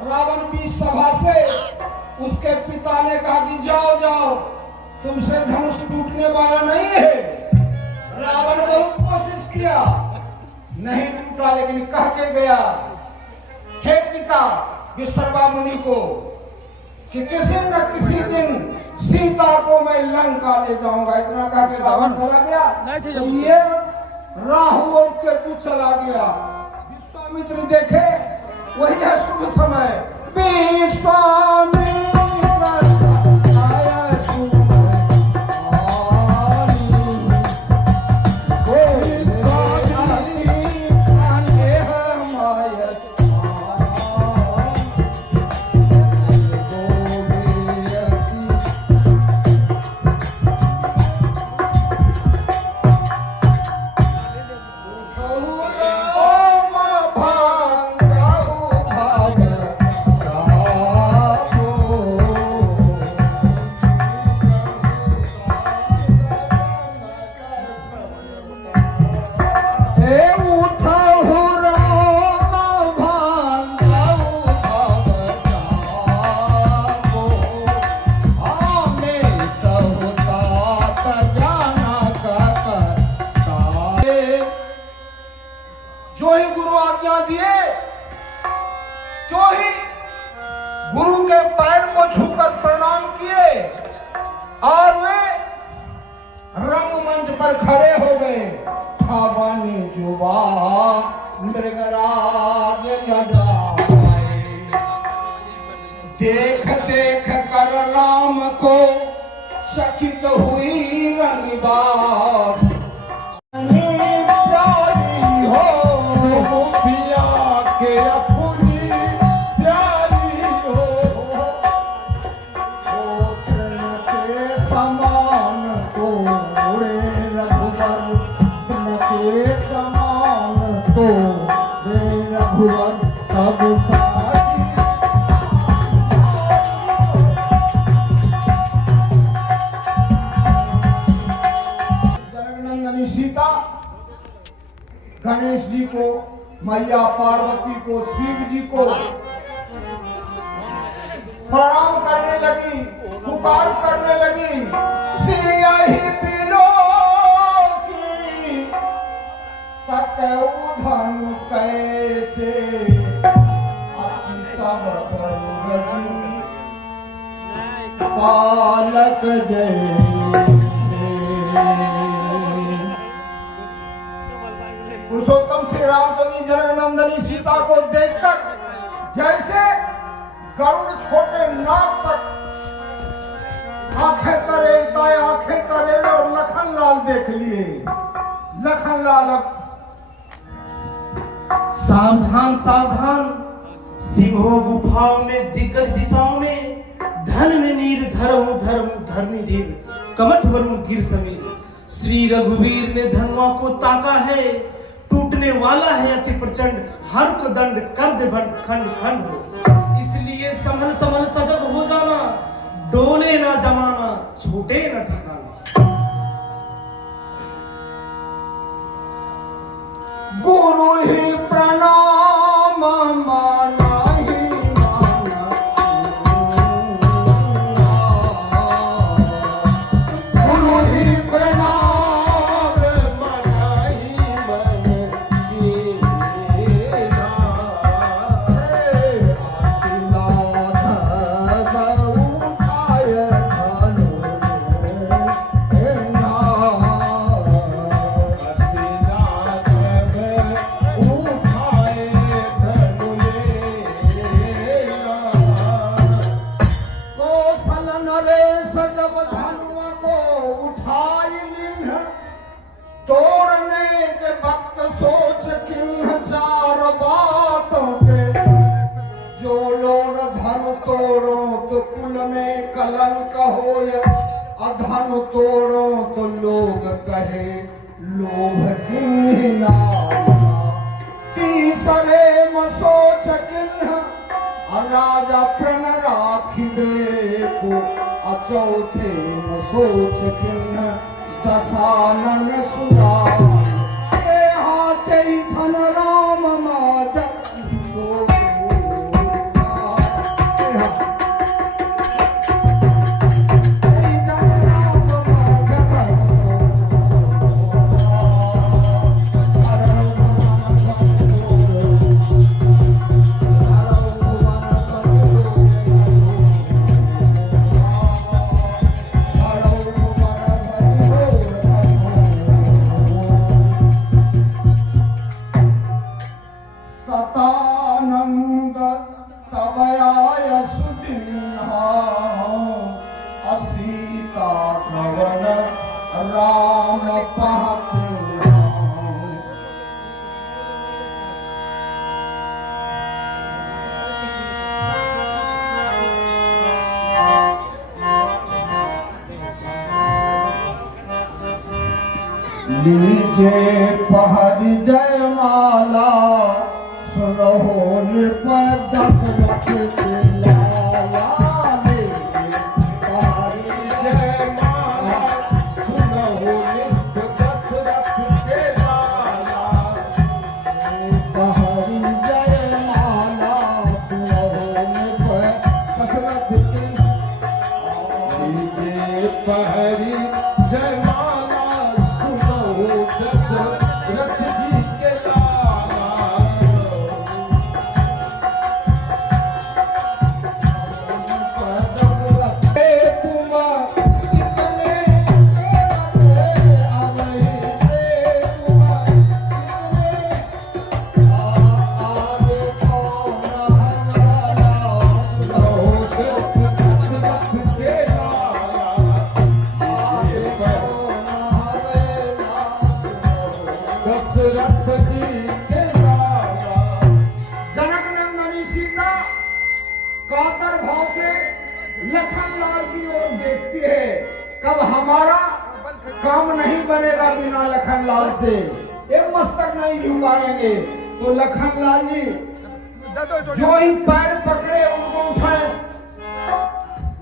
रावण की सभा से, उसके पिता ने कहा कि जाओ जाओ, तुमसे धनुष टूटने वाला नहीं है। रावण बहुत कोशिश किया, नहीं टूटा, लेकिन कह के गया हे पिता विश्रवा मुनि को कि किसी न किसी दिन सीता को मैं लंका ले जाऊंगा। इतना कह के रावण चला गया। तो ये राहु और केतु चला गया। विश्वामित्र देखे वही है शुभ समय। विश्वामित्र आया शुभ जो ही गुरु आज्ञा दिए, जो ही गुरु के पैर को छूकर प्रणाम किए और वे रंगमंच पर खड़े हो गए। ठावानी जुबा मृगराज यजाए, देख देख कर राम को चकित हुई रंगबाज। जनकनंदनी सीता गणेश जी को, मैया पार्वती को, शिव जी को प्रणाम करने लगी, पुकार करने लगी। सिया ही पिलो की तकऊ धन कैसे अचितव करुणि पालक जैसे। पुरुषोत्तम श्री रामचंद्र जनकनंदनी सीता को देखकर जैसे गरुड़ छोटे नाक तक आंखें तरेलता है, आंखें तरेले, और लखनलाल देख लिए। लखनलाल अब सावधान सावधान, सिंहों गुफाओं में दिग्गज दिशाओं में, धन में नीर धर्म धर्म धर्मी धीर, कमठ वरुण गिर समीर। श्री रघुवीर ने धनुआ को ताका है, टूटने वाला है अति प्रचंड, हर को दंड कर दे खंड खंड हो। इसलिए संभल संभल सजग हो जाना, डोले ना जमाना, छूटे ना ठिकाना। गुरु ही प्रणाम माना ही माना, गुरु ही प्रणाम माना ही तोड़ने के वक्त सोच किन्ह चार बातों के, जो लोग धन तोड़ो तो कुल में कलंक होय, अधन तोड़ो तो लोग कहे लोभ किन्ह नाम। तीसरे में सोच किन्ह राजा प्रण राखिबे को, चौथे में सोच किन्ह दशानन सुरा हाथे धन राम माधव सतानंद तबयाय सुदिन्हा असीता कवन राम पहते लीजे पहरी जय माला सुनो नृपद दशरथ के लाला लीजे पहरी जय माला सुनो नृपद दशरथ के लाला पहरी जय माला सुनो नृपद दशरथ के लीजे पहरी जय माला दशरथ जी के लाला तुम कितने जनक नंदनी सीता कातर भाव से लखनलाल की ओर देखती है। कब हमारा काम नहीं बनेगा बिना लखनलाल से, ये मस्तक नहीं झुकाएंगे। तो लखनलाल जी जो ही पैर पकड़े उनको उठाए।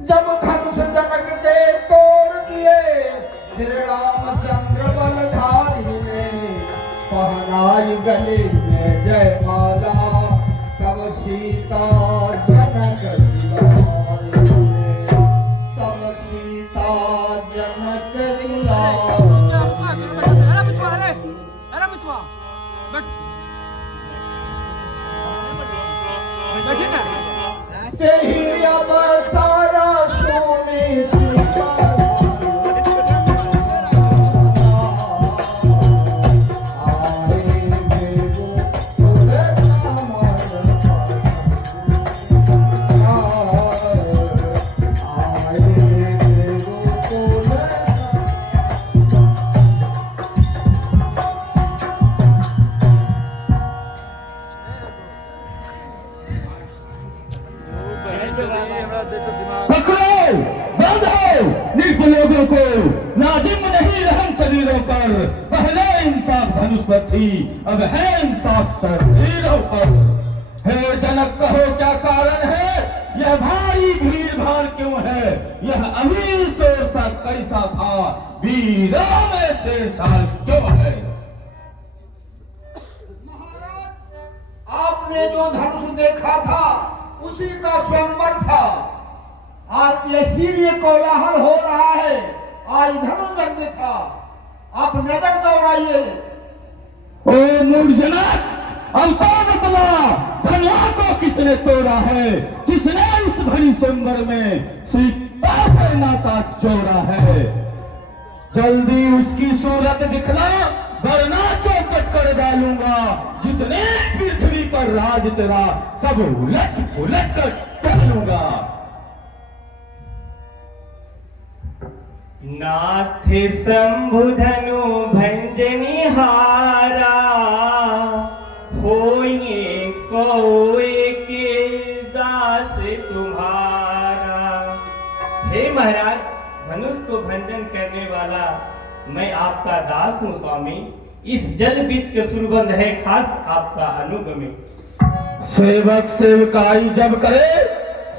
जब धनुष जनक के तोड़ दिए, फिर रामचंद्र बलधारी ने पहनाई गले में जय माला। तब सीता जनक तब सीता जनक तेही अब सारा सोने सीता पकड़ो, बांधो निर्भ लोगों को, नाजिम नहीं रहम शरीरों पर। पहले इंसाफ धनुष पर थी, अब है इंसाफ शरीरों पर। हे जनक कहो क्या कारण है, यह भारी भीड़ भाड़ क्यों है। यह अमीर शोर सा कैसा था, वीरों में शेरशाह क्यों है। आपने जो धनुष देखा था उसी का स्वयंवर था। आज इसीलिए कोलाहल हो रहा है। आज धनुष यज्ञ था, आप नजर दौड़ाइए। ओ मूर्जनक, अब तो बतला, धनवा को किसने तोड़ा है। किसने इस भरी स्वयंवर में सीता से नाता जोड़ा है। जल्दी उसकी सूरत दिखला, वरना चौपट कर डालूंगा। जितने पृथ्वी पर राज तेरा, सब उलट उलट कर डालूंगा। नाथ शंभु धनु भंजनी हारा, होइए कोई के दास तुम्हारा। हे महाराज, धनुष को भंजन करने वाला मैं आपका दास हूँ स्वामी। इस जल बीच के सुरबंध है खास आपका अनुगमी। सेवक सेवकाई जब करे,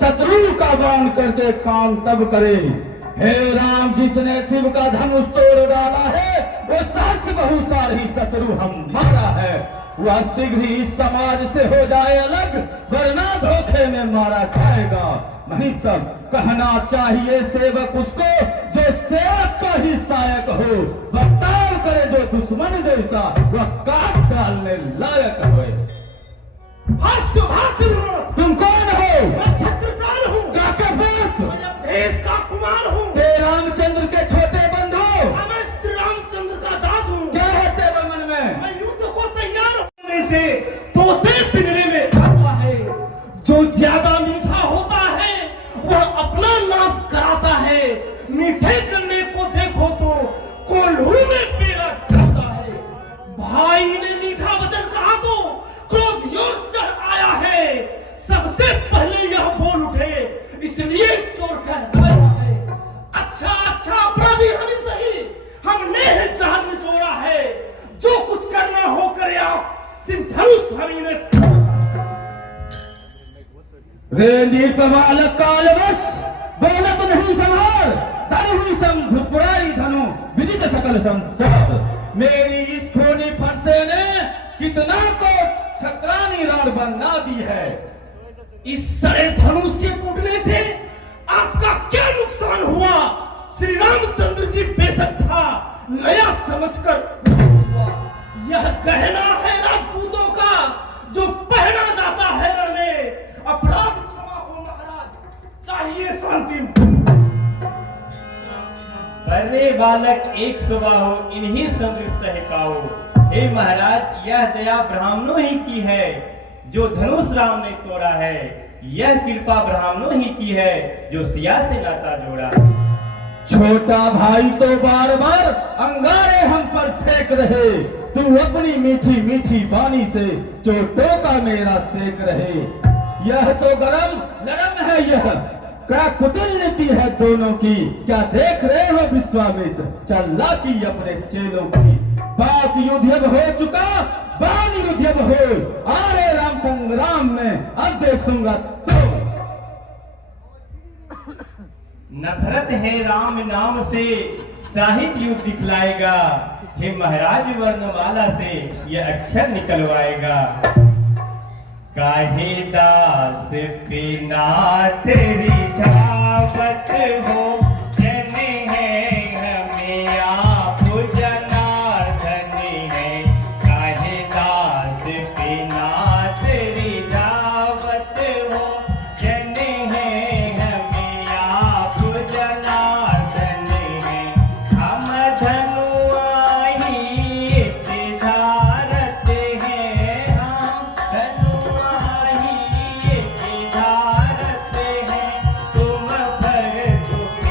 शत्रु का बाण करके काम तब करे। हे राम, जिसने शिव का धनुष तोड़ डाला है वो सच बहुसार ही शत्रु हमारा है। वह शीघ्र ही इस समाज से हो जाए अलग, वरना धोखे में मारा जाएगा। नहीं सब कहना चाहिए सेवक उसको जो सेवक का ही सहायक हो, बर्ताव करे जो दुश्मन जैसा, वह काट डालने लायक हो। तुम कौन हो? मैं छत्रसाल हूँ। काका बात, मैं देश का कुमार हूँ। हे रामचंद्र के छोटे बंधु, मैं श्री रामचंद्र का दास हूँ। क्या है तेरे मन में? मैं युद्ध को तैयार होने से तोते पिंजरे में आता है। जो ज्यादा मीठा होता है वह अपना नाश कराता है। मीठे करने को देखो तो कोल्हू में पेड़ा करता है। भाई ने मीठा वचन कहा तो क्रोध जोर चढ़ आया है। सबसे पहले यह बोल उठे, इसलिए चोर कहलाया है। अच्छा अपराधी हनी सही, हमने है जहर निचोड़ा है। जो कुछ करना हो करे आप, सिंधनुष हनी ने। रे नीरपवालक कालवश, बोलत नहीं संहार, धनु हुई समधुपुरारी धनु विदित सकल संसार। मेरी इस खूनी फरसे ने कितना को छत्रानी रार बना दी है। इस सड़े धनुष के टूटने से आपका क्या नुकसान हुआ? श्री रामचंद्र जी बेशक था, नया समझकर हुआ। यह गहना है राजपूतों का जो पहना जाता है रण में। अपराध क्षमा हो महाराज, चाहिए शांति। बर्रे बालक एक सुबह हो, इन्हीं सदृश है पाओ। हे महाराज, यह दया ब्राह्मणों ही की है जो धनुष राम ने तोड़ा है। यह कृपा ब्राह्मणों ही की है जो सिया से नाता जोड़ा। छोटा भाई तो बार बार अंगारे हम पर फेंक रहे, तू अपनी मीठी मीठी वाणी से चोटों का मेरा सेक रहे। यह तो गरम नरम है, यह क्या कुटिल नीति है दोनों की। क्या देख रहे हो विश्वामित्र चालाकी अपने चेलों की। बात युद्ध हो चुका, बाल युद्ध हो। आरे राम संग्राम में अब देखूंगा तो। नफरत है राम नाम से, साहित्य युग दिखलाएगा। हे महाराज, वर्णमाला से यह अक्षर निकलवाएगा। काहे दास बिना तेरी छावत हो, जने है हमें आप जनार्दन है। काहे दास बिना तेरी छावत हो, जने है हमें आप जनार्दन है। हम धनुआही धारत है, हम धनुआही धारत है। तुम भर दुख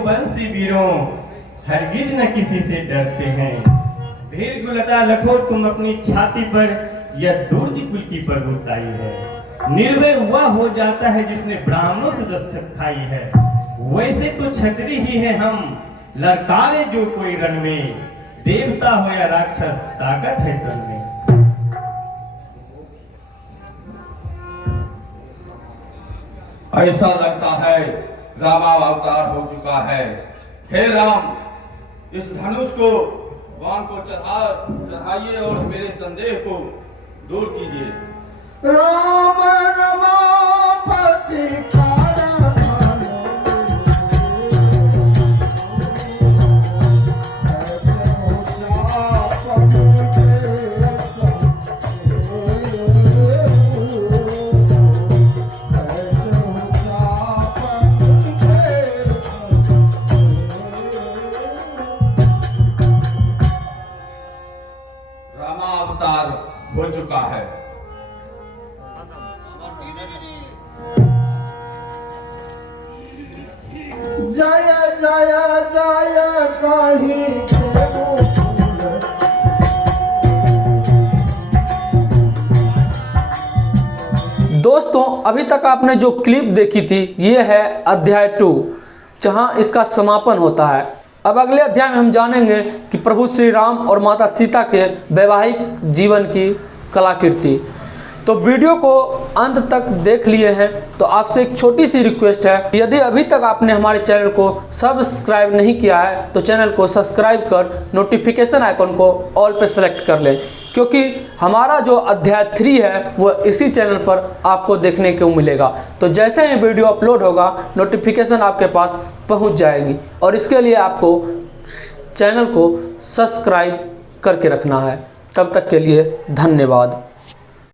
रघुवंशी वीरों हरगिज न किसी से डरते हैं। भीर गुलता लखो तुम अपनी छाती पर यह दूर्ज कुल की प्रभुताई है। निर्भय हुआ हो जाता है जिसने ब्राह्मणों से दस्तक खाई है। वैसे तो छतरी ही है हम, लड़कारे जो कोई रण में, देवता हो या राक्षस ताकत है तन में। ऐसा लगता है रामावतार हो चुका है। हे राम, इस धनुष को वाण को चढ़ाइए और मेरे संदेह को दूर कीजिए। राम रमापति रामावतार हो चुका है। जय जय जय कही दोस्तों, अभी तक आपने जो क्लिप देखी थी ये है अध्याय 2, जहां इसका समापन होता है। अब अगले अध्याय में हम जानेंगे कि प्रभु श्री राम और माता सीता के वैवाहिक जीवन की कलाकृति। तो वीडियो को अंत तक देख लिए हैं तो आपसे एक छोटी सी रिक्वेस्ट है, यदि अभी तक आपने हमारे चैनल को सब्सक्राइब नहीं किया है तो चैनल को सब्सक्राइब कर नोटिफिकेशन आइकन को ऑल पे सेलेक्ट कर लें, क्योंकि हमारा जो अध्याय 3 है वो इसी चैनल पर आपको देखने को मिलेगा। तो जैसे ही वीडियो अपलोड होगा नोटिफिकेशन आपके पास पहुंच जाएगी, और इसके लिए आपको चैनल को सब्सक्राइब करके रखना है। तब तक के लिए धन्यवाद।